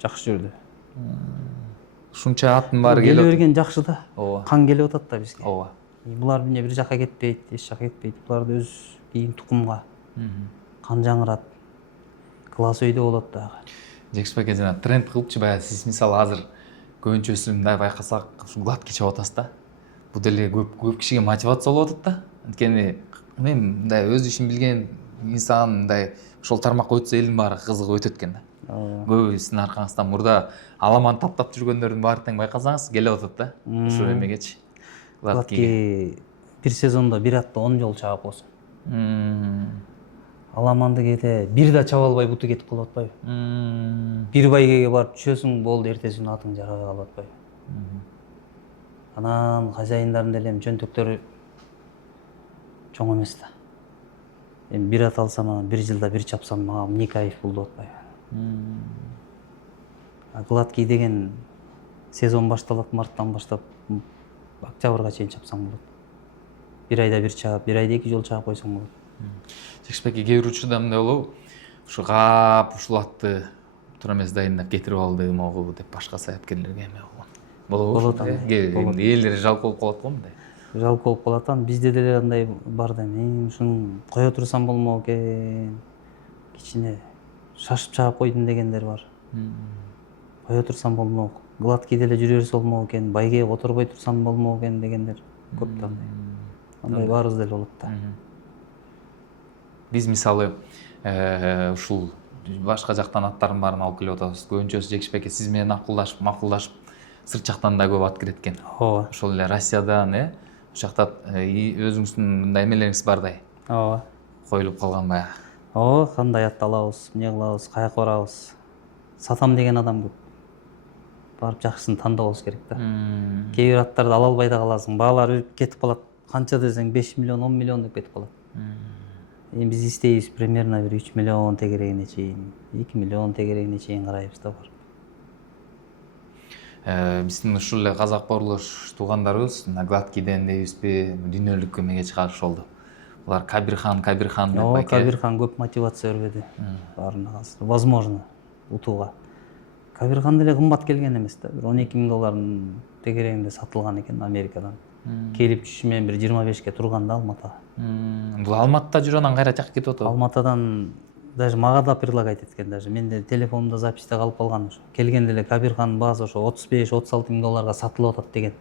Жакшы жүрдү. Ушунча аттын баары келип берген жакшы да. Ооба. Кан келип атат да бизге. Ооба. Булар эмне бир жака кетпейт, эч жака кетпейт. Буларды өз кийин тукумга кан жаңырат. Класс өйдө болот дагы. Жекшебек жана тренд кылыпчы, баягы сиз мисалы азыр көбүнчөсү мындай байкасак, ушу гладкий чабып атасыз да. Бул деле көп кишиге мотивация болуп атат да. Анткени мен мындай өз ишин билген инсан мындай ошол тармакка өтсө элдин баары кызыгып өтөт экен да. Көбү сиздин аркаңыздан мурда аламан таптап жүргөндөрдүн баары тең байкасаңыз келип атат да. Ошо эмегечи. Гладкий бир сезондо бир атты 10 жолу чаап койсун. Аламанды кээде бир да чаба албай буту кетип калып атпайбы? Бир байгеге барып түшөсүң, болду, эртеси күнү атың жарабай калып атпайбы? Анан хозяиндардын деле жөнтөктөрү чоң эмес да. Эми бир ат алсам, анан бир жылда бир чапсам, мага эмне кайф болду атпайбы? Гладкий деген сезон башталат марттан баштап октябрга чейин чапсаң болот. Бир айда бир чаап, бир айда 2 жолу чаап койсоң болот. Жекшебек кээ бир учурда мындай болобу? Ушу кап ушул атты туура эмес дайындап кетирип алды могу деп башка саяпкерлерге эме болгон. Болот элдер жалпы болуп калат го мындай. жалпы болуп калат анан бизде деле андай бар да ушуну кое турсам болмок экен, кичине шашып чаап койдум дегендер бар. Кое турсам болмок, гладкий деле жүрө берсе болмок экен, байгеге которбой турсам болмок экен дегендер көп да андай баарыбыз деле болот да. Биз мисалы ушул башка жактан аттардын баарын алып келип атабыз. Көбүнчөсү Жекшебек сиз менен макулдашып сырт жактан да көп ат кирет экен. Ооба. Ошол эле Россиядан ошол жакта өзүңүздүн мындай эмелериңиз бардай. Ооба. Коюлуп калган баягы. Ооба, кандай атты алабыз, эмне кылабыз, каяка барабыз. Сатам деген адам көп. Барып жакшысын тандап алыш керек да. Кээ бир аттарды ала албай да каласың. Баалар кетип калат. Канча десең 5 миллион, 10 миллион деп кетип калат. Эми биз издейбиз примерно бир 3 миллион тегерегине чейин, 2 миллион тегерегине чейин карайбыз да бар. Биздин ушул эле казак бауырлаш туугандарыбыз гладкийден дейбизби дүйнөлүк эмеге чыгарыш болду. Булар Кабирхан деп Ооба, Кабирхан көп мотивация бербеди баарына азыр. Возможно утууга. Кабирхан деле кымбат келген эмес да. Бир 12 000 доллардын тегерегинде сатылган экен Америкадан. Келип түшүшү менен бир 25 турган да Алматыга. Бул Алматыда жүр анан кайра жакка кетип атабы? Алматыдан даже мага да предлагать эткен, даже менде телефонумда записьте калып калган ошо. Келгенде эле Кабирхандын баасы ошо 35-36 000 долларга сатылып атат деген.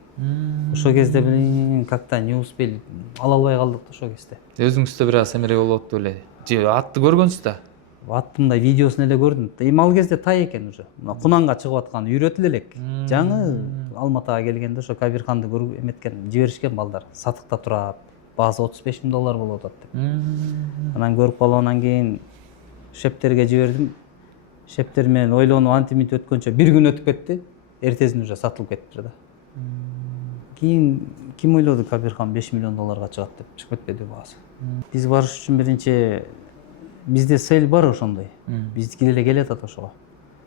Ошол кезде как-то не успели, ала албай калдык да ошол кезде. Өзүңүздө бир аз эмерек болуп атты беле? Же атты көргөнсүз да? Аттын мындай видеосун эле көрдүм. Эми ал кезде тай экен уже. Кунанга чыгып аткан үйрөтүлө элек. Жаңы Алматыга келгенде ошо Кабирханды көрүп эметкен, жиберишкен балдар. Сатыкта турат. Баасы 35 000 доллар болуп атат деп. Анан көрүп калып анан кийин шептерге жибердим. Шептер менен ойлонуп антимит өткөнчө бир күн өтүп кетти. Эртесин уже сатылып кетиптир да. Кийин ким ойлоду Кабирхан 5 миллион долларга чыгат деп, чыгып кетпеди баасы. Биз барыш үчүн биринчи бизде цель бар ошондой. Биздики деле келет ат ошого.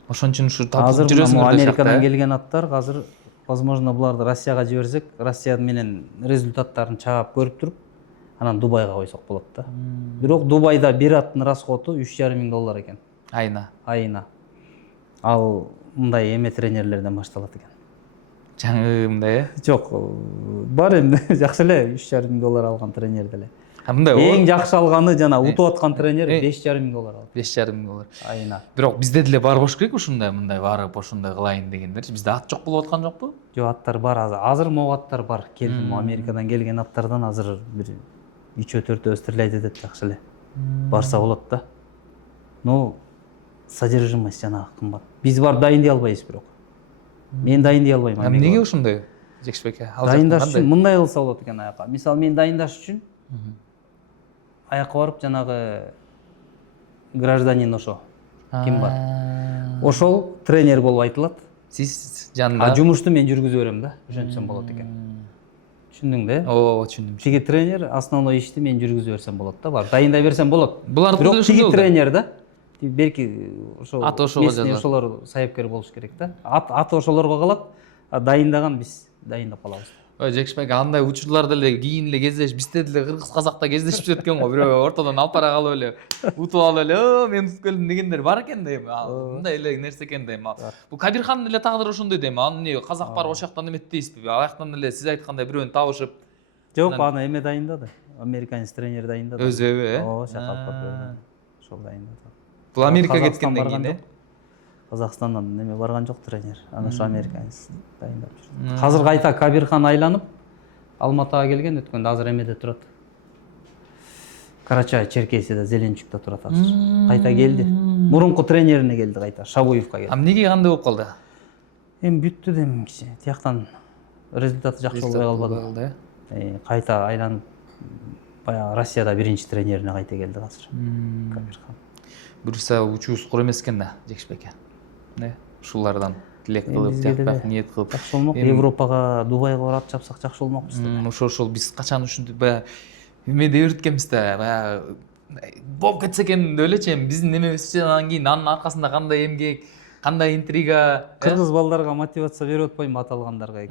Ошон үчүн ушу Азыр тапып жүрөсүңөр да Америкадан келген аттар азыр возможно буларды Россияга жиберсек, Россия менен результаттарын чаап көрүп туруп, анан Дубайга койсок болот да. Бирок Дубайда бир аттын расходу 3,5 000 доллар экен. Айына. Ал мындай эме тренерлерден башталат экен. Жаңы мындай Жок, бар эми жакшы эле 3,5 000 доллар алган тренер деле. Мындай Эң жакшы алганы жана утуп аткан тренер 5,5 000 доллар алат. 5,5 000 доллар. Айына. Бирок бизде деле бар болуш керек ушундай мындай барып ошондой кылайын дегендерчи. Бизде ат жок болуп аткан жокпу? Жок, аттар бар азыр могу аттар бар. Келдим Америкадан келген аттардан азыр бир 3-4 стреляйт этет жакшы эле. Барса болот да. Но содержимость жанагы кымбат. Биз барып дайындый албайбыз бирок. Мен дайындый албайм. Эмнеге ошондой? Жекшебек дайындаш үчүн мындай кылса болот экен аяка. Мисалы мен дайындаш үчүн аяка барып жанагы гражданин ошо ким бар? Ошол тренер болуп айтылат. Сиз жанында. Жумушту мен жүргүзүп берем да. Ошентсем болот экен. Түшүндүң да? Ооба, түшүндүм. Тиги тренер основной ишти мен жүргүзүп берсем болот да. Бар, дайындай берсем болот. Булардын тиги тренер да. Белки ошо аты ошого жазат. Ошолор сайыпкер болуш керек да. Аты ошолорго калат, дайындаган биз дайындап калабыз. Жекшебек андай учурлар деле кийин эле кездеш, бизде деле кыргыз казакта кездешип жүрөт экен го. Бирөө ортодон алпара калып эле, утуп алып эле, мен утуп келдим дегендер бар экен да эми. Мындай эле нерсе экен да эми. Бул Кабирхандын эле тагдыры ошондой да эми. Аны эмне казак барып ошол жактан эметпейсизби? Ал жактан эле сиз айткандай бирөөнү табышып. Жок, аны эме дайындады. Американец тренер дайындады. Өзү Ооба, шакалып ошол дайындады. Бул Америка кеткенден кийин да? Казакстандан неме барган жок тренер. Аны ошо американец дайындап жүрдү. Азыр кайта Кабирхан айланып Алматыга келген, өткөндө азыр эмеде турат. Карачай Черкесияда Зеленчукта турат азыр. Кайта келди. Мурунку тренерине келди кайта, Шабуевка келди. Эмнеге кандай болуп калды? Эми бүттү дем кичи. Тияктан результаты жакшы болбой калбады. Кайта айланып баягы Россияда биринчи тренерине кайта келди азыр. Кабирхан. Буюрса учуубуз кур эмес экен да, Жекшебек. Ушулардан тилек кылып, тияктак ниет кылып. Жакшы болмок. Европага, Дубайга барып чапсак жакшы болмокпуз да. Ошол биз качан ушинтип баягы эме деп өткөнбүз да, баягы болуп кетсе экен деп элечи, эми биздин немебизчи анан кийин анын аркасында кандай эмгек, кандай интрига. Кыргыз балдарга мотивация берип атпайбы ат алгандарга?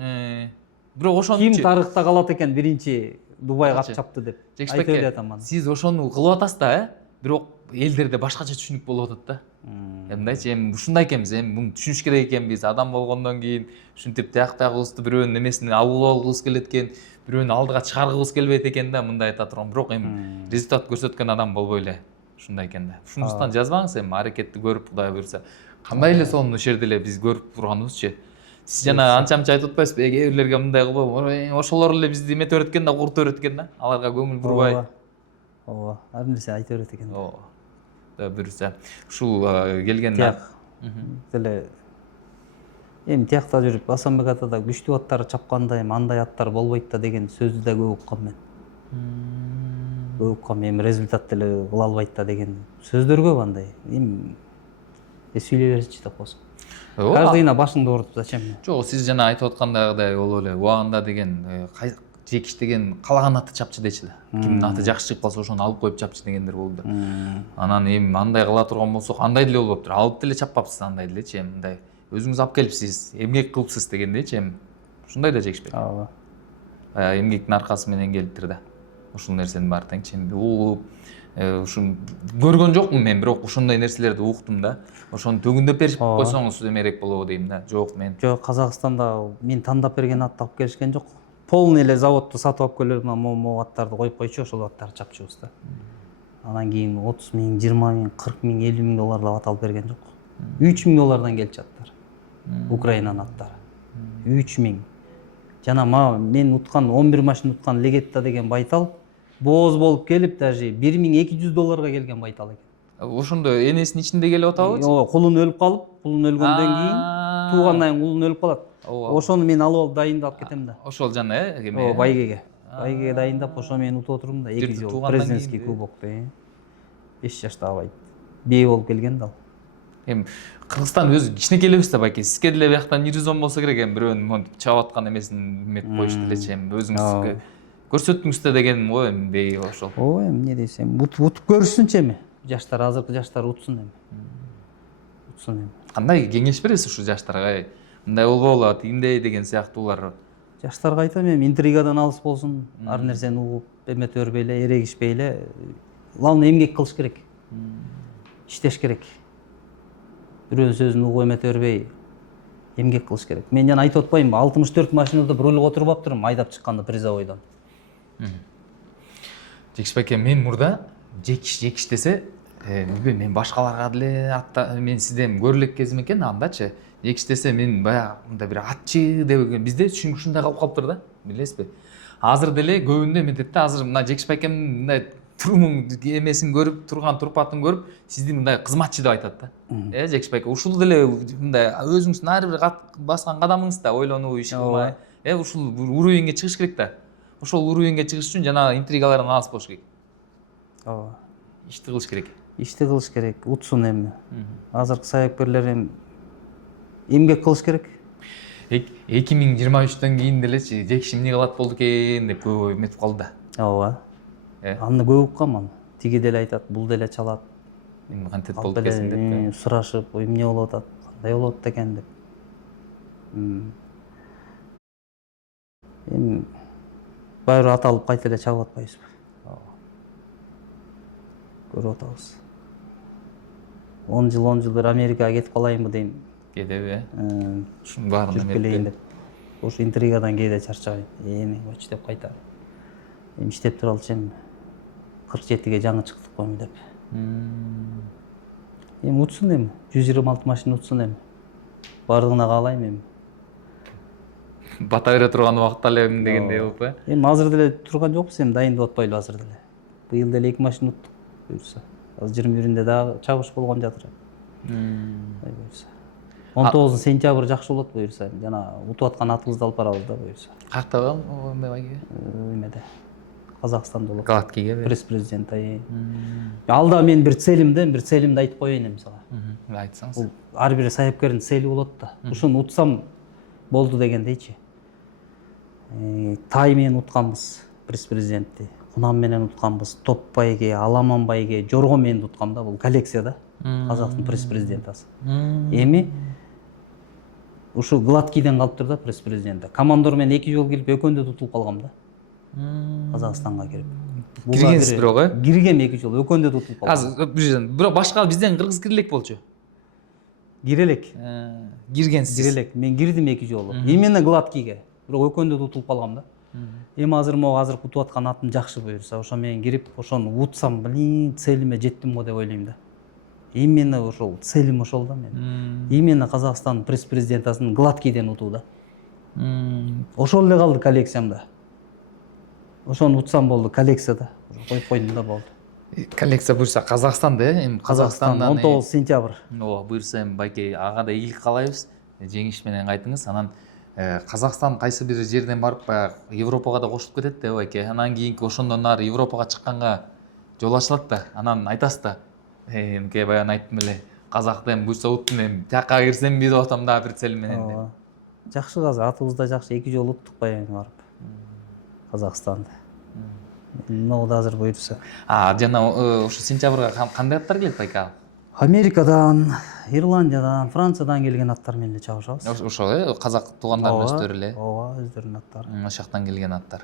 Бирок ошону ким тарыхта калат экен биринчи Дубайга ат чапты деп. Жекшебек, сиз ошону кылып атасыз да, бирок элдерде башкача түшүнүк болуп атат да. мындайчы эми ушундай экенбиз, эми муну түшүнүш керек экенбиз. Адам болгондон кийин ушинтип тиякыбызды бирөөнүн эмесин алгыбыз келет экен, бирөөнү алдыга чыгаргыбыз келбейт экен да, мындай айта турган. Бирок эми результат көрсөткөн адам болбой эле ушундай экен да. Ушунустан жазбаңыз эми аракетти көрүп, Кудай буйрса. Кандай эле сонун ошол жерде эле биз көрүп турганыбызчы. Сиз жана анча-мынча айтып атпайсызбы? Кээ бирлерге мындай кылбай, ошолор эле бизди эметип берет экен да, куртуп берет экен да. Аларга көңүл бурбай. Ооба. Ар нерсе айтып берет экен. Ооба. Да буюрса. Ушул келген деле эми тиякта жүрүп Асанбек ата да күчтүү аттар чапканда эми андай аттар болбойт да деген сөздү да көп уккам мен. Көп уккам, эми результат деле кыла албайт да деген сөздөр көп андай. Эми сүйлөй берсичи деп койсун. Каждыйына башыңды оорутуп зачем? Жок, сиз жана айтып аткандагыдай ол эле убагында деген Жекиш деген калаган атты чапчы дечи да. Кимдин аты жакшы чыгып калса ошону алып коюп чапчы дегендер болду да. Анан эми андай кыла турган болсок, андай деле болуптур. Алып деле чаппапсыз андай делечи, эми мындай өзүңүз алып келипсиз, эмгек кылыпсыз дегендейчи, эми ушундай да Жекишбек. Ооба. Эмгектин аркасы менен келиптир да. Ушул нерсенин баары тең чемби угуп, ушун көргөн жокмун мен, бирок ошондой нерселерди уктум да. Ошону төгүндөп берип койсоңуз эмерээк болобу дейм да. Жок, мен. Жок, Казакстанда мен тандап берген атты алып келишкен жок. Полный эле заводду сатып алып келип, могу аттарды коюп койчу, ошол аттарды чапчыбыз да. Анан кийин 30 миң, 20 миң, 40 миң, 50 миң долларлап ат алып берген жок. 3 миң доллардан келчү аттар. Украинанын аттары. 3 миң. Жана мен уткан 11 машина уткан Легетта деген байтал бооз болуп келип даже 1200 долларга келген байтал экен. Ошондо энесинин ичинде келип атабы? Ооба, кулун өлүп калып, кулун өлгөндөн кийин туугандан кийин кулун өлүп калат. Ошону мен алып алып дайындап кетем да. Ошол жана Ооба, байгеге. Байгеге дайындап, ошо мен утуп отурдум да 2 жыл президентский кубокто. 5 жаштагы байт. Бей болуп келген да ал. Эми Кыргызстан өзү кичинекей элебиз да байке. Сизге деле бияктан иризон болсо керек, эми бирөөнүн монтип чабып аткан эмесин эметип коюш делечи, эми өзүңүз көрсөттүңүз да дегеним го, эми бей ошол. Ооба, эми эмне дейсем, утуп көрүшсүнчү эми. Жаштар, азыркы жаштар утсун эми. Утсун эми. Кандай кеңеш бересиз ушул жаштарга? Мындай болбогула, тигиндей деген сыяктуулар. Жаштарга айтам, эми интригадан алыс болсун, ар нерсени угуп, эметип бербей эле, эрегишпей эле, главное эмгек кылыш керек. Иштеш керек. Бирөөнүн сөзүн угуп эметип бербей, эмгек кылыш керек. Мен жана айтып атпаймынбы, 64 машинада рульга отуруп аптырмын, айдап чыкканда призовойдон. Жекишбек, мен мурда жекиш десе, мен башкаларга деле мен сизден көрө элек кезим экен андачы. Жекиш десе мен баягы мындай бир атчы деп бизде ушундай калып калыптыр да, билесизби? Азыр деле көбүндө эметет да, азыр мына Жекишбек мындай турумун эмесин көрүп, турган турпатын көрүп, сизди мындай кызматчы деп айтат да. Жекишбек, ушул деле мындай өзүңүздүн ар бир баскан кадамыңыз да, ойлонуу, иш кылмай, ушул уровеньге чыгыш керек да. Ошол уровеньге чыгыш үчүн жана интригалардан алыс болуш керек. Ооба. Ишти кылыш керек. Ишти кылыш керек, утсун эми. Азыркы саяпкерлер эми эмгек кылыш керек. 2023дөн кийин делечи, Жекиш эмне кылат болду экен деп көп эметип калды да. Ооба. Аны көп уккам аны. Тиги деле айтат, бул деле чалат. Эми кантет болду экен деп. Сурашып, эмне болуп атат, кандай болуп атат экен деп. Эми баары аталып кайта эле чабып атпайбызбы? Көрүп атабыз. 10 жыл бир Америкага кетип калайынбы дейм. Кетеби? Ушунун баарын эметпейин деп. Ошо интригадан кээде чарчабайм. Эми койчу деп кайта. Эми иштеп тура алчу эми 47ге жаңы чыктык койм деп. Эми утсун эми 126 машина утсун эми. Бардыгына каалайм эми. Бата бере турган убакта эле дегендей болуп э? Эми азыр деле турган жокпуз, эми дайындап атпайлы азыр деле. Быйыл деле 2 машина уттук буюрса. Азыр 21-inde дагы чабыш болгон жатыр. Ай буюрса. 19 сентябрь жакшы болот буюрса. Жана утуп аткан атыбызды алып барабыз да буюрса. Каякта калган ондай байге? Эмеде. Казакстанда болот. Галаткиге Пресс-президент ай. Алда мен бир целимди айтып коеюн эми сага. Айтсаңыз. Бул ар бир саяпкердин цели болот да. Ушуну утсам болду дегендейчи. Тай менен утканбыз пресс-президентти. Кунам менен утканбыз, Топ байге, Аламан байге, Жорго менен уткам да, бул коллекция да. Казактын пресс-президентасы. Эми ушу Гладкийден калыптыр да пресс-президент. Командор менен 2 жол келип, экөөндө тутулуп калгам да. Казакстанга кирип. Киргенсиз бирок, Киргем 2 жол, экөөндө тутулуп калгам. Азыр бирок башка бизден кыргыз кире элек болчу. кире элек. Киргенсиз. Мен кирдим 2 жолу. Именно гладкийге. Бирок өкөндө утулуп калгам да. Эми азыр утуп аткан атым жакшы буюрса, ошо менен кирип, ошону утсам, целиме жеттим го деп ойлойм да. Именно ошол целим ошол да мен. Именно Казакстан президентасын гладкийден утуу да. Ошол эле калды коллекциямда. Ошону утсам болду коллекцияда. Коюп койдум да болду. Коллекция буюрса Казакстанда, эми Казакстандан 19 сентябрь. Ооба, буюрса эми байке ага да ийгилик каалайбыз. Жеңиш менен кайтыңыз. Анан Казакстан кайсы бир жерден барып баягы Европага да кошулуп кетет да байке. Анан кийинки ошондон ары Европага чыкканга жол ачылат да. Анан айтасыз да. Эмке баягы айттым эле. Казакты эми буюрса уттум, эми тияка кирсем бир атам да бир цел менен деп. Жакшы азыр атыбыз да жакшы, 2 жолу уттук баягы барып. Казакстанды. Ноуда азыр буюрса. Жана ошо сентябрга кандай аттар келет байке? Америкадан, Ирландиядан, Франциядан келген аттар менен эле чабышабыз. Ошо казак туугандар өздөрү эле. Ооба, өздөрүнүн аттары. Ошол жактан келген аттар.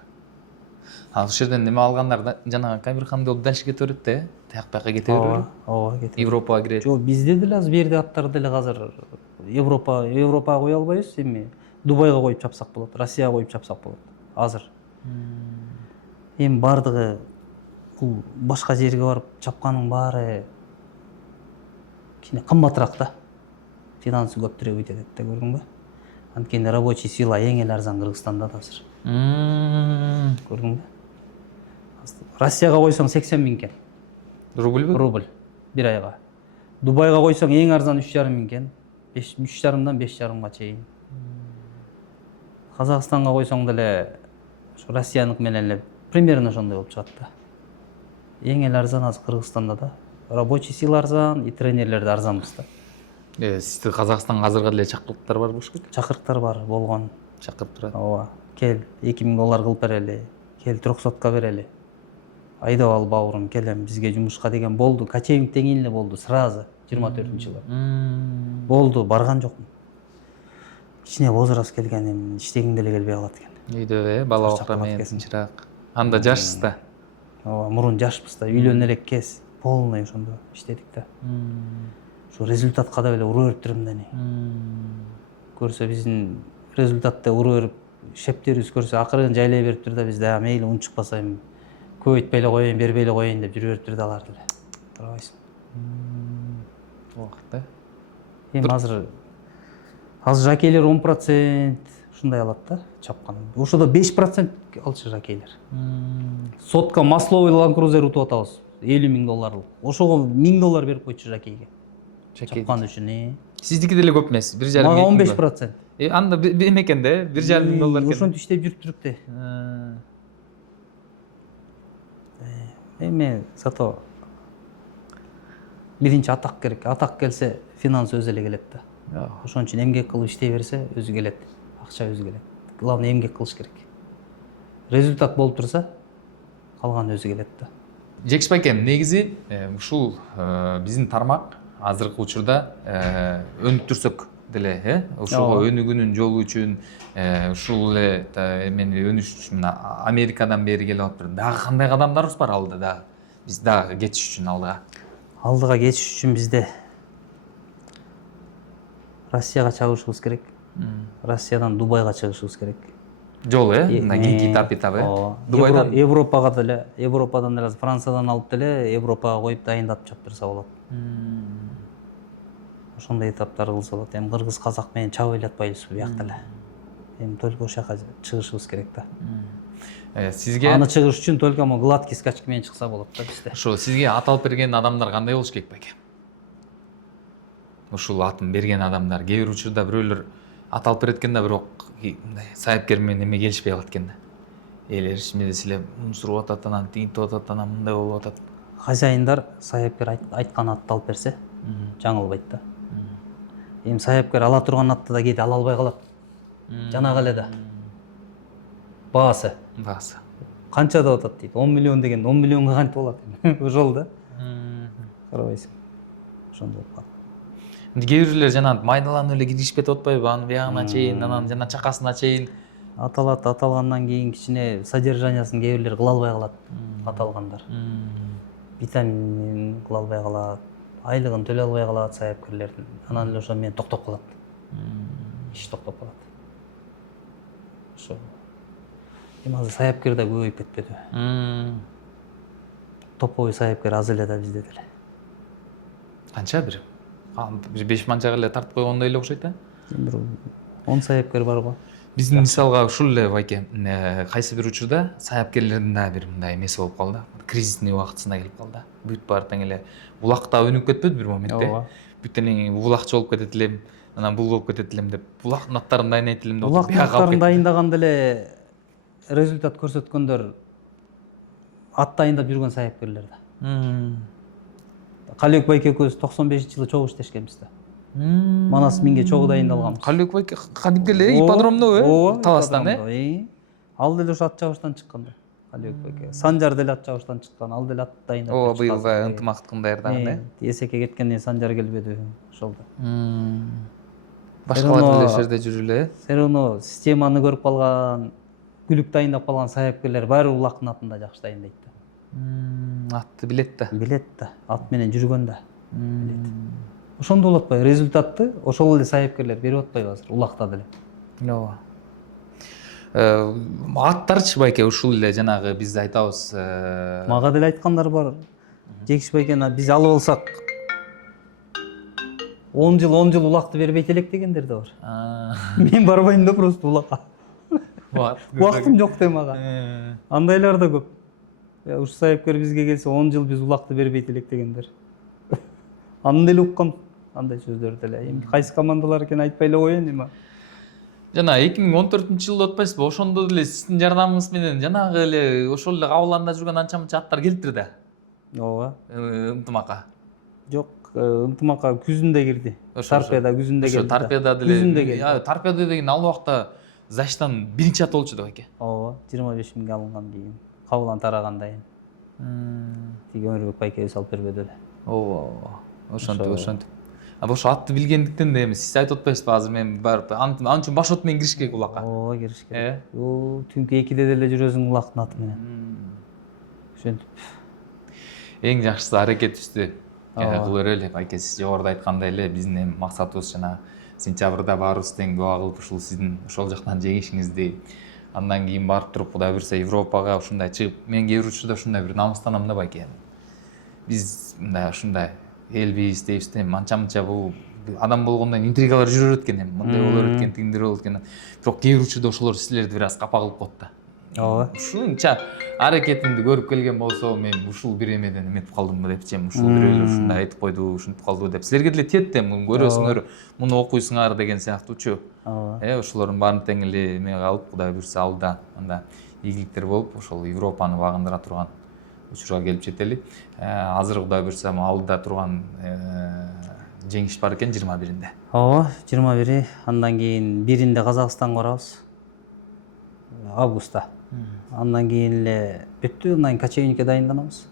Ошол жерден неме алгандар да жана Камерхан болуп дальше кете берет да, тияк бияка кете берет. Ооба, кетет. Европага кирет. Жок, бизде деле азыр берде аттар деле азыр Европага кое албайбыз, эми Дубайга коюп чапсак болот, Россияга коюп чапсак болот. Азыр. Эми бардыгы бул башка жерге барып чапканын баары кийин кымбатыраак да. Финансы көптүрөөк өтөт да, көрдүңбү? Анткени рабочий сила эң эле арзан Кыргызстанда да азыр. Көрдүңбү? Россияга койсоң 80 000 экен. Рубльбү? Рубль бир айга. Дубайга койсоң эң арзан 3,5 000 экен. 3,5-дан 5,5-га чейин. Казакстанга койсоң деле ошо Россияныкы менен эле примерно ошондой болуп чыгат да. Эң эле арзан азыр Кыргызстанда да. Рабочий сила арзан, и тренерлер да арзанбыз да. Сизди Казакстанга азыркы деле чакырыктар бар болуш керек? Чакырыктар бар болгон. Чакырып турат. Ооба. Кел, $2000 кылып берели. Кел 300ка берели. Айдап ал бауырым, келем бизге жумушка деген болду. Качевингден кийин эле болду, сразу 24-жылы. Болду, барган жокмун. Кичине возраст келген, эми иштегим деле келбей калат экен. Үйдө бала бакра менен тынчыраак. Анда жашсыз да. Ооба, мурун жашпыз да, үйлөнө элек кез. Полный ошондо иштедик да. Ошо результатка да эле ура берип турдум да. Көрсө биздин результатты ура берип, шептерибиз көрсө акырын жайлай бериптир да, биз да мейли унчукпаса эми көбөйтпөй эле коеюн, бербей эле коеюн деп жүрө бериптир да алар деле. Турабайсың. Убакыт да. Эми азыр жакейлер 10% ушундай алат да, чапкан. Ошодо 5% алчу жакейлер. Сотка масловый Land Cruiser утуп атабыз. $50,000. Ошого $1000 берип койчу жакейге. Чапкан үчүн. Сиздики деле көп эмес, 1,5 Мага 15%. Анда эме экен да, $1,500 экен. Ошентип иштеп жүрүп туруп да. Эми зато биринчи атак керек. Атак келсе, финанс өзү эле келет да. Ошон үчүн эмгек кылып иштей берсе, өзү келет. Акча өзү келет. Главное эмгек кылыш керек. Результат болуп турса, калганы өзү келет да. Жекиш байкем, негизи ушул биздин тармак азыркы учурда өнүктүрсөк деле, ошого өнүгүүнүн жолу үчүн ушул эле эмени өнүш үчүн Америкадан бери келип атыптыр. Дагы кандай кадамдарыбыз бар алдыда дагы? Биз дагы кетиш үчүн алдыга. Алдыга кетиш үчүн бизде Россияга чыгышыбыз керек. Россиядан Дубайга чыгышыбыз керек. Жол, кийинки этап. Дубайдан Европага деле, Европадан эле Франциядан алып деле Европага коюп дайындап чаптырса болот. Ошондой этаптар кылса болот. Эми кыргыз казак менен чабып эле атпайбызбы биякта эле. Эми только ошол жака чыгышыбыз керек да. Сизге аны чыгыш үчүн только гладкий скачка менен чыкса болот да бизде. Ошо сизге ат алып берген адамдар кандай болуш керек байке? Ушул атын берген адамдар кээ бир учурда бирөөлөр ат алып берет экен да, бирок мындай сайыпкер менен эме келишпей калат экен да. Элер ичимде силе суруп атат, анан тигинтип атат, анан мындай болуп атат. Хозяиндар сайыпкер айткан атты алып берсе, жаңылбайт да. Эми сайыпкер ала турган атты да кээде ала албай калат. Жанагы эле да. Баасы. Канча деп атат дейт. 10 миллион деген 10 миллионго кантип болот? Ошол да. Карабайсың. Ошондой болуп калат. Кээ бирлер жана майдаланып эле киришпей атпайбы? Анын биягына чейин, анан жана чакасына чейин аталат. Аталгандан кийин кичине содержаниясын кээ бирлер кыла албай калат. Аталгандар. Витамин кыла албай калат. айлыгын төлөй албай калат саяпкерлердин. Анан эле ошо мен токтоп калат. Иш токтоп калат. Ошо. Эми азыр саяпкер да көбөйүп кетпедиби? Топовой саяпкер аз эле да бизде деле. Канча бир 5 манчага эле тартып койгондой эле окшойт да. Бир 10 саяпкер бар го. Биздин мисалга ушул эле байке кайсы бир учурда саяпкерлердин да бир мындай эмеси болуп калды. Кризисный убактысына келип калды. Бүт баары тең эле булакта өнүп кетпеди бир моментте. Бүттөн булакчы болуп кетет элем, анан бул болуп кетет элем деп булак наттарын дайынайт элем деп Булак наттарын дайындаганда эле результат көрсөткөндөр ат дайындап жүргөн саяпкерлер да. Калиөк байке экөөбүз 95-жылы чогуу иштешкенбиз да. Манас минге чогуу дайындалганбыз. Калиөк байке кадимки эле ипподромдо Таластан Ал деле ошо ат чабыштан чыккан да. Калиөк байке. Санжар деле ат чабыштан чыккан, ал деле ат дайындап. Быйыл ынтымактын даярдаган э. Эсеке кеткенден Санжар келбеди ошол да. Башкалар деле ошол жерде жүрүп эле. Сероно системаны көрүп калган, күлүк дайындап калган саяпкерлер баары булактын атында жакшы дайындайт да. Атты билет да. Билет да, ат менен жүргөн да. Билет. Ошондо болот атпайбы? Результатты ошол эле саяпкерлер берип атпайбы азыр улакта деле? Ооба. Аттарчы байке ушул эле жанагы биз айтабыз. Мага деле айткандар бар. Жекиш байкени биз алып алсак 10 жыл улакты бербейт элек дегендер да бар. Мен барбайм да просто улакка. Убактым жок дейм ага. Андайлар да көп. Ушу саяпкер бизге келсе 10 жыл биз улакты бербейт элек дегендер. Аны деле уккам андай сөздөрдү деле. Эми кайсы командалар экенин айтпай эле коеюн эми. Жана 2014-жылда отпайсызбы? Ошондо деле сиздин жардамыңыз менен жанагы эле ошол эле кабыланда жүргөн анча мынча аттар келиптир да. Ооба. Ынтымакка. Жок, ынтымакка күзүндө кирди. Торпеда күзүндө келди. Ошо торпеда деле. Торпеда деген ал убакта Заштан биринчи ат болчу да байке. Ооба, 25 миңге алынган кийин. Кабылан тарагандан кийин. Тиги Өмүрбек байкебиз алып бербеди эле. Ооба. Ошентип. Ошо атты билгендиктен да эми сиз айтып атпайсызбы азыр мен барып анын үчүн баш от менен кириш керек улакка. Ооба, кириш керек. Түнкү 2-де деле жүрөсүң улактын аты менен. Ошентип. Эң жакшысы аракетибизди кыла берели байке. Сиз жогоруда айткандай эле биздин эми максатыбыз жана сентябрда баарыбыз тең дуа кылып ушул сиздин ошол жактан жеңишиңизди андан кийин барып туруп Кудай буйрса Европага ушундай чыгып мен кээ бир учурда ушундай бир намыстанам да байке. Биз мындай ушундай элбиз дейбиз да эми анча-мынча бул адам болгондон интригалар жүрө берет экен эми мындай боло берет экен тигиндей болот экен. Бирок кээ бир учурда ошолор силерди бир аз капа кылып коет да. Ооба. Ушунча аракетимди көрүп келген болсо мен ушул бир эмеден эметип калдымбы депчи эми ушул бирөө эле ушундай айтып койду ушинтип калдыбы деп силерге деле тиет да эми көрөсүңөр муну окуйсуңар деген сыяктуучу. Ошолордун баарын тең эле эме калып Кудай буйрса алда анда ийгиликтер болуп ошол Европаны багындыра турган учурга келип жетели. Азыр Кудай буйрса алдыда турган жеңиш бар экен 21-inde. Ооба, 21-и. Андан кийин 1-inde Казакстанга барабыз. Августта. Андан кийин эле бүттү, андан кийин дайынданабыз.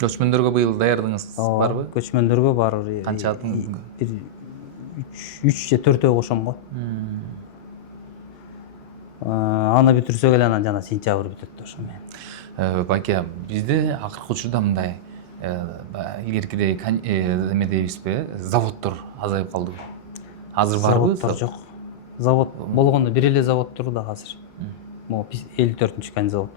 Көчмөндөргө быйыл даярдыгыңыз барбы? Көчмөндөргө бар. Канча? 3 же 4 кошом го. Аны бүтүрсөк эле анан жана сентябрь бүтөт ошо менен. Байке, бизде акыркы учурда мындай илгеркидей эме дейбизби, заводдор азайып калды. Азыр барбы? Заводдор жок. Завод болгондо бир эле завод тур да азыр. Могу 54-кан завод.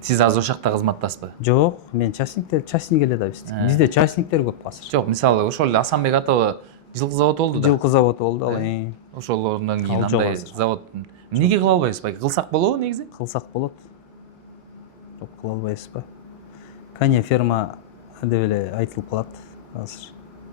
Сиз азыр ошол жакта кызматтасызбы? Жок, мен частник эле да бизде частниктер көп азыр. Жок, мисалы ошол эле Асанбек атабы жылкы завод болду да. Жылкы завод болду ал. Ошолордон кийин андай завод эмнеге кыла албайбыз байке? Кылсак болобу негизи? Кылсак болот. Жок, кыла албайбызбы? Кане ферма деп эле айтылып калат азыр.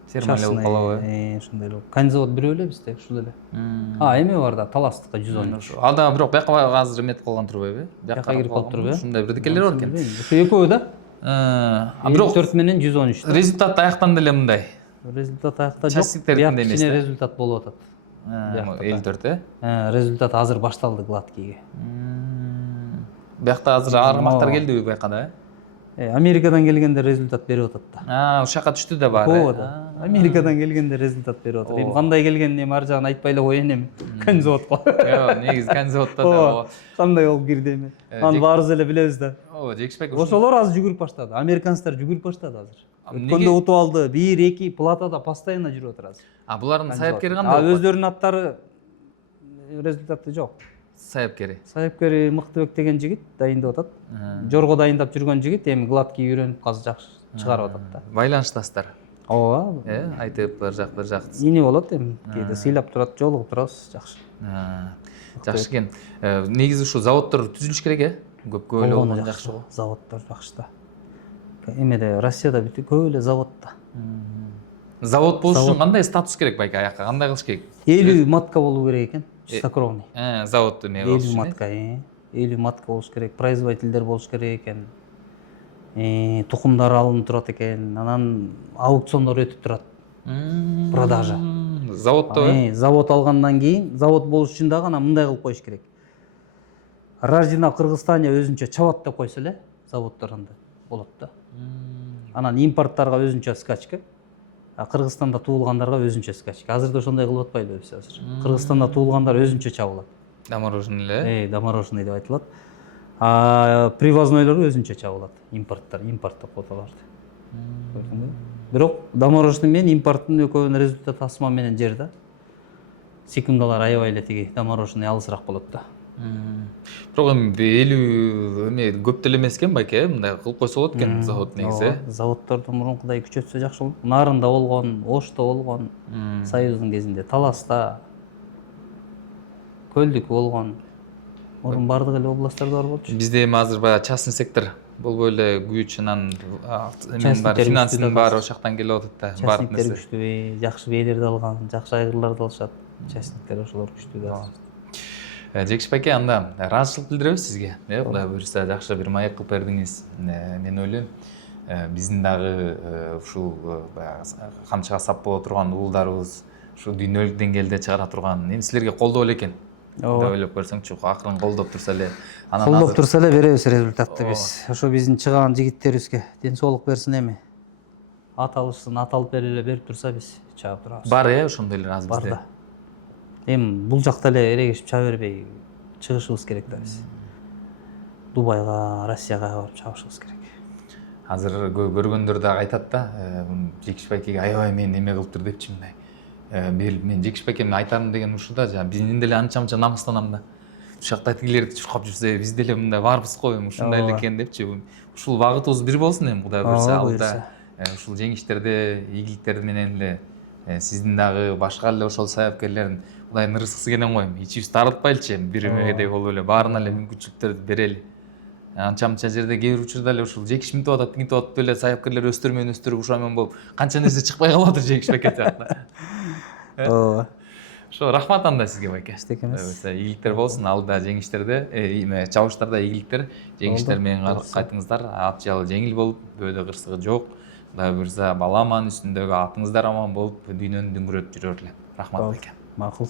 Ферма эле болуп калабы? Ошондой эле. Кан завод бирөө эле бизде, ушул эле. Эме бар да, Таластыкка 113. Ада бирок бияка азыр эметип калган турбайбы? Бияка кирип калып турбайбы? Ушундай бирдекелер бар экен. Ошо экөө да? Бирок 4 менен 113. Результат аяктан эле мындай. Результат аякта жок. Бияка кичине результат болуп атат. 54 результат азыр башталды Гладкийге. Биякта азыр аргымактар келдиби байкада? Америкадан келгенде результат берип атат да. Ушул жака түштү да баары. Ооба да. Америкадан келгенде результат берип атат. Эми кандай келгенин эми ар жагын айтпай эле коеюн эми. Конзаводко. Негизи конзаводдо да. Кандай болуп кирди эми. Аны баарыбыз эле билебиз да. Жекишбек Ошолор азыр жүгүрүп баштады. Американецтер жүгүрүп баштады азыр. Өткөндө утуп алды. 1-2 платада постоянно жүрүп атат азыр. Булардын саяпкери кандай? Өздөрүнүн аттары результаты жок. Саяпкери Мыктыбек деген жигит дайындап атат. Жорго дайындап жүргөн жигит эми гладкий үйрөнүп азыр жакшы чыгарып атат да. Байланыштасыздар. Ооба. Айтып бир жак. Ини болот эми. Кээде сыйлап турат, жолугуп турабыз, жакшы. Жакшы экен. Негизи ушу заводдор түзүлүш керек, Көп эле болгон жакшы го. Заводдор жакшы да. Эмеде Россияда бүт көп эле завод да. Завод болуш үчүн кандай статус керек байке, аяка кандай кылыш керек? 50 матка болуу керек экен. Чистокровный. Завод эме болуш 50 матка, 50 матка болуш керек, производителдер болуш керек экен. Тукумдар алынып турат экен, анан аукциондор өтүп турат. Продажа. Заводдо. Завод алгандан кийин, завод болуш үчүн дагы анан мындай кылып коюш керек. Рождена в Кыргызстане өзүнчө чабат деп койсо эле, заводдор анда болот да. Анан импорттарга өзүнчө скачка, Кыргызстанда туулгандарга өзүнчө скачка. Азыр да ошондой кылып атпайбыз азыр. Кыргызстанда туулгандар өзүнчө чабылат. Доморожный эле. Доморожный деп айтылат. Привознойлор өзүнчө чабылат. Импорттор деп коет аларды. Көрдүңбү? Бирок доморожный менен импорттун экөөнүн результаты асман менен жер да. Секундалар аябай эле тиги доморожный алысыраак болот да. Бирок эми 50 эме көп деле эмес экен байке, мындай кылып койсо болот экен завод негизи. Заводдорду мурункудай күчөтсө жакшы болот. Нарында болгон, Ошто болгон, Союздун кезинде, Таласта, Көлдүк болгон. Мурун бардык эле областтарда бар болчу. Бизде эми азыр баягы частный сектор болбой эле күч, анан финанстын баары ошол жактан келип атат да. Частниктер күчтүү, жакшы бээлерди алган, жакшы айгырларды алышат. Частниктер ошолор күчтүү да. Жекишбек аке, анда ыраазычылык билдиребиз сизге. Кудай буюрса жакшы бир маек кылып бердиңиз. Мен ойлойм, биздин дагы ушул баягы камчыга сап боло турган уулдарыбыз ушу дүйнөлүк деңгээлде чыгара турган эми силерге колдоо эле экен. Деп ойлоп көрсөңчү, акырын колдоп турса эле. Колдоп турса эле беребиз результатты биз. Ошо биздин чыган жигиттерибизге ден соолук берсин эми. Ат алышсын, ат алып берип турса биз чыгып турабыз. Бар ошондойлор азыр бизде. Бар да. Эми бул жакта эле эрегишип чыга бербей чыгышыбыз керек да биз. Дубайга, Россияга барып чабышыбыз керек. Азыр көргөндөр дагы айтат да, Жекишбекке аябай мен эме кылыптыр депчи мындай. Мен Жекишбекке айтарым деген ушул да, биздин деле анча-мынча намыстанам да. Ушул жакта тигилерди чуркап жүрсө, биз деле мындай барбыз го, эми ушундай эле экен депчи. Ушул багытыбыз бир болсун эми, Кудай буюрса, алда ушул жеңиштерде, ийгиликтер менен эле сиздин дагы башка эле ошол саяпкерлердин Кудайдын ырыскысы экен коем. Ичибиз тарылтпайлычы, бир эмедей болуп эле баарына эле мүмкүнчүлүктөрдү берели. Анча-мынча жерде кээ бир учурда эле ушул жекиш минтип атат, тигинтип атат деп эле саяпкерлер өстөрмөн ушо менен болуп канча нерсе чыкпай калып атыр Жекишбекке жакта. Ооба. Ошо рахмат анда сизге байке. Эчтекемес. Ийгиликтер болсун алда жеңиштерде, чабыштарда ийгиликтер, жеңиштер менен кайтыңыздар. Ат жалы жеңил болуп, бөөдө кырсыгы жок. Кудай буюрса бала аман, үстүндөгү атыңыздар аман болуп, дүйнөнү дүңгүрөтүп жүрө берле. Рахмат байке. Макул.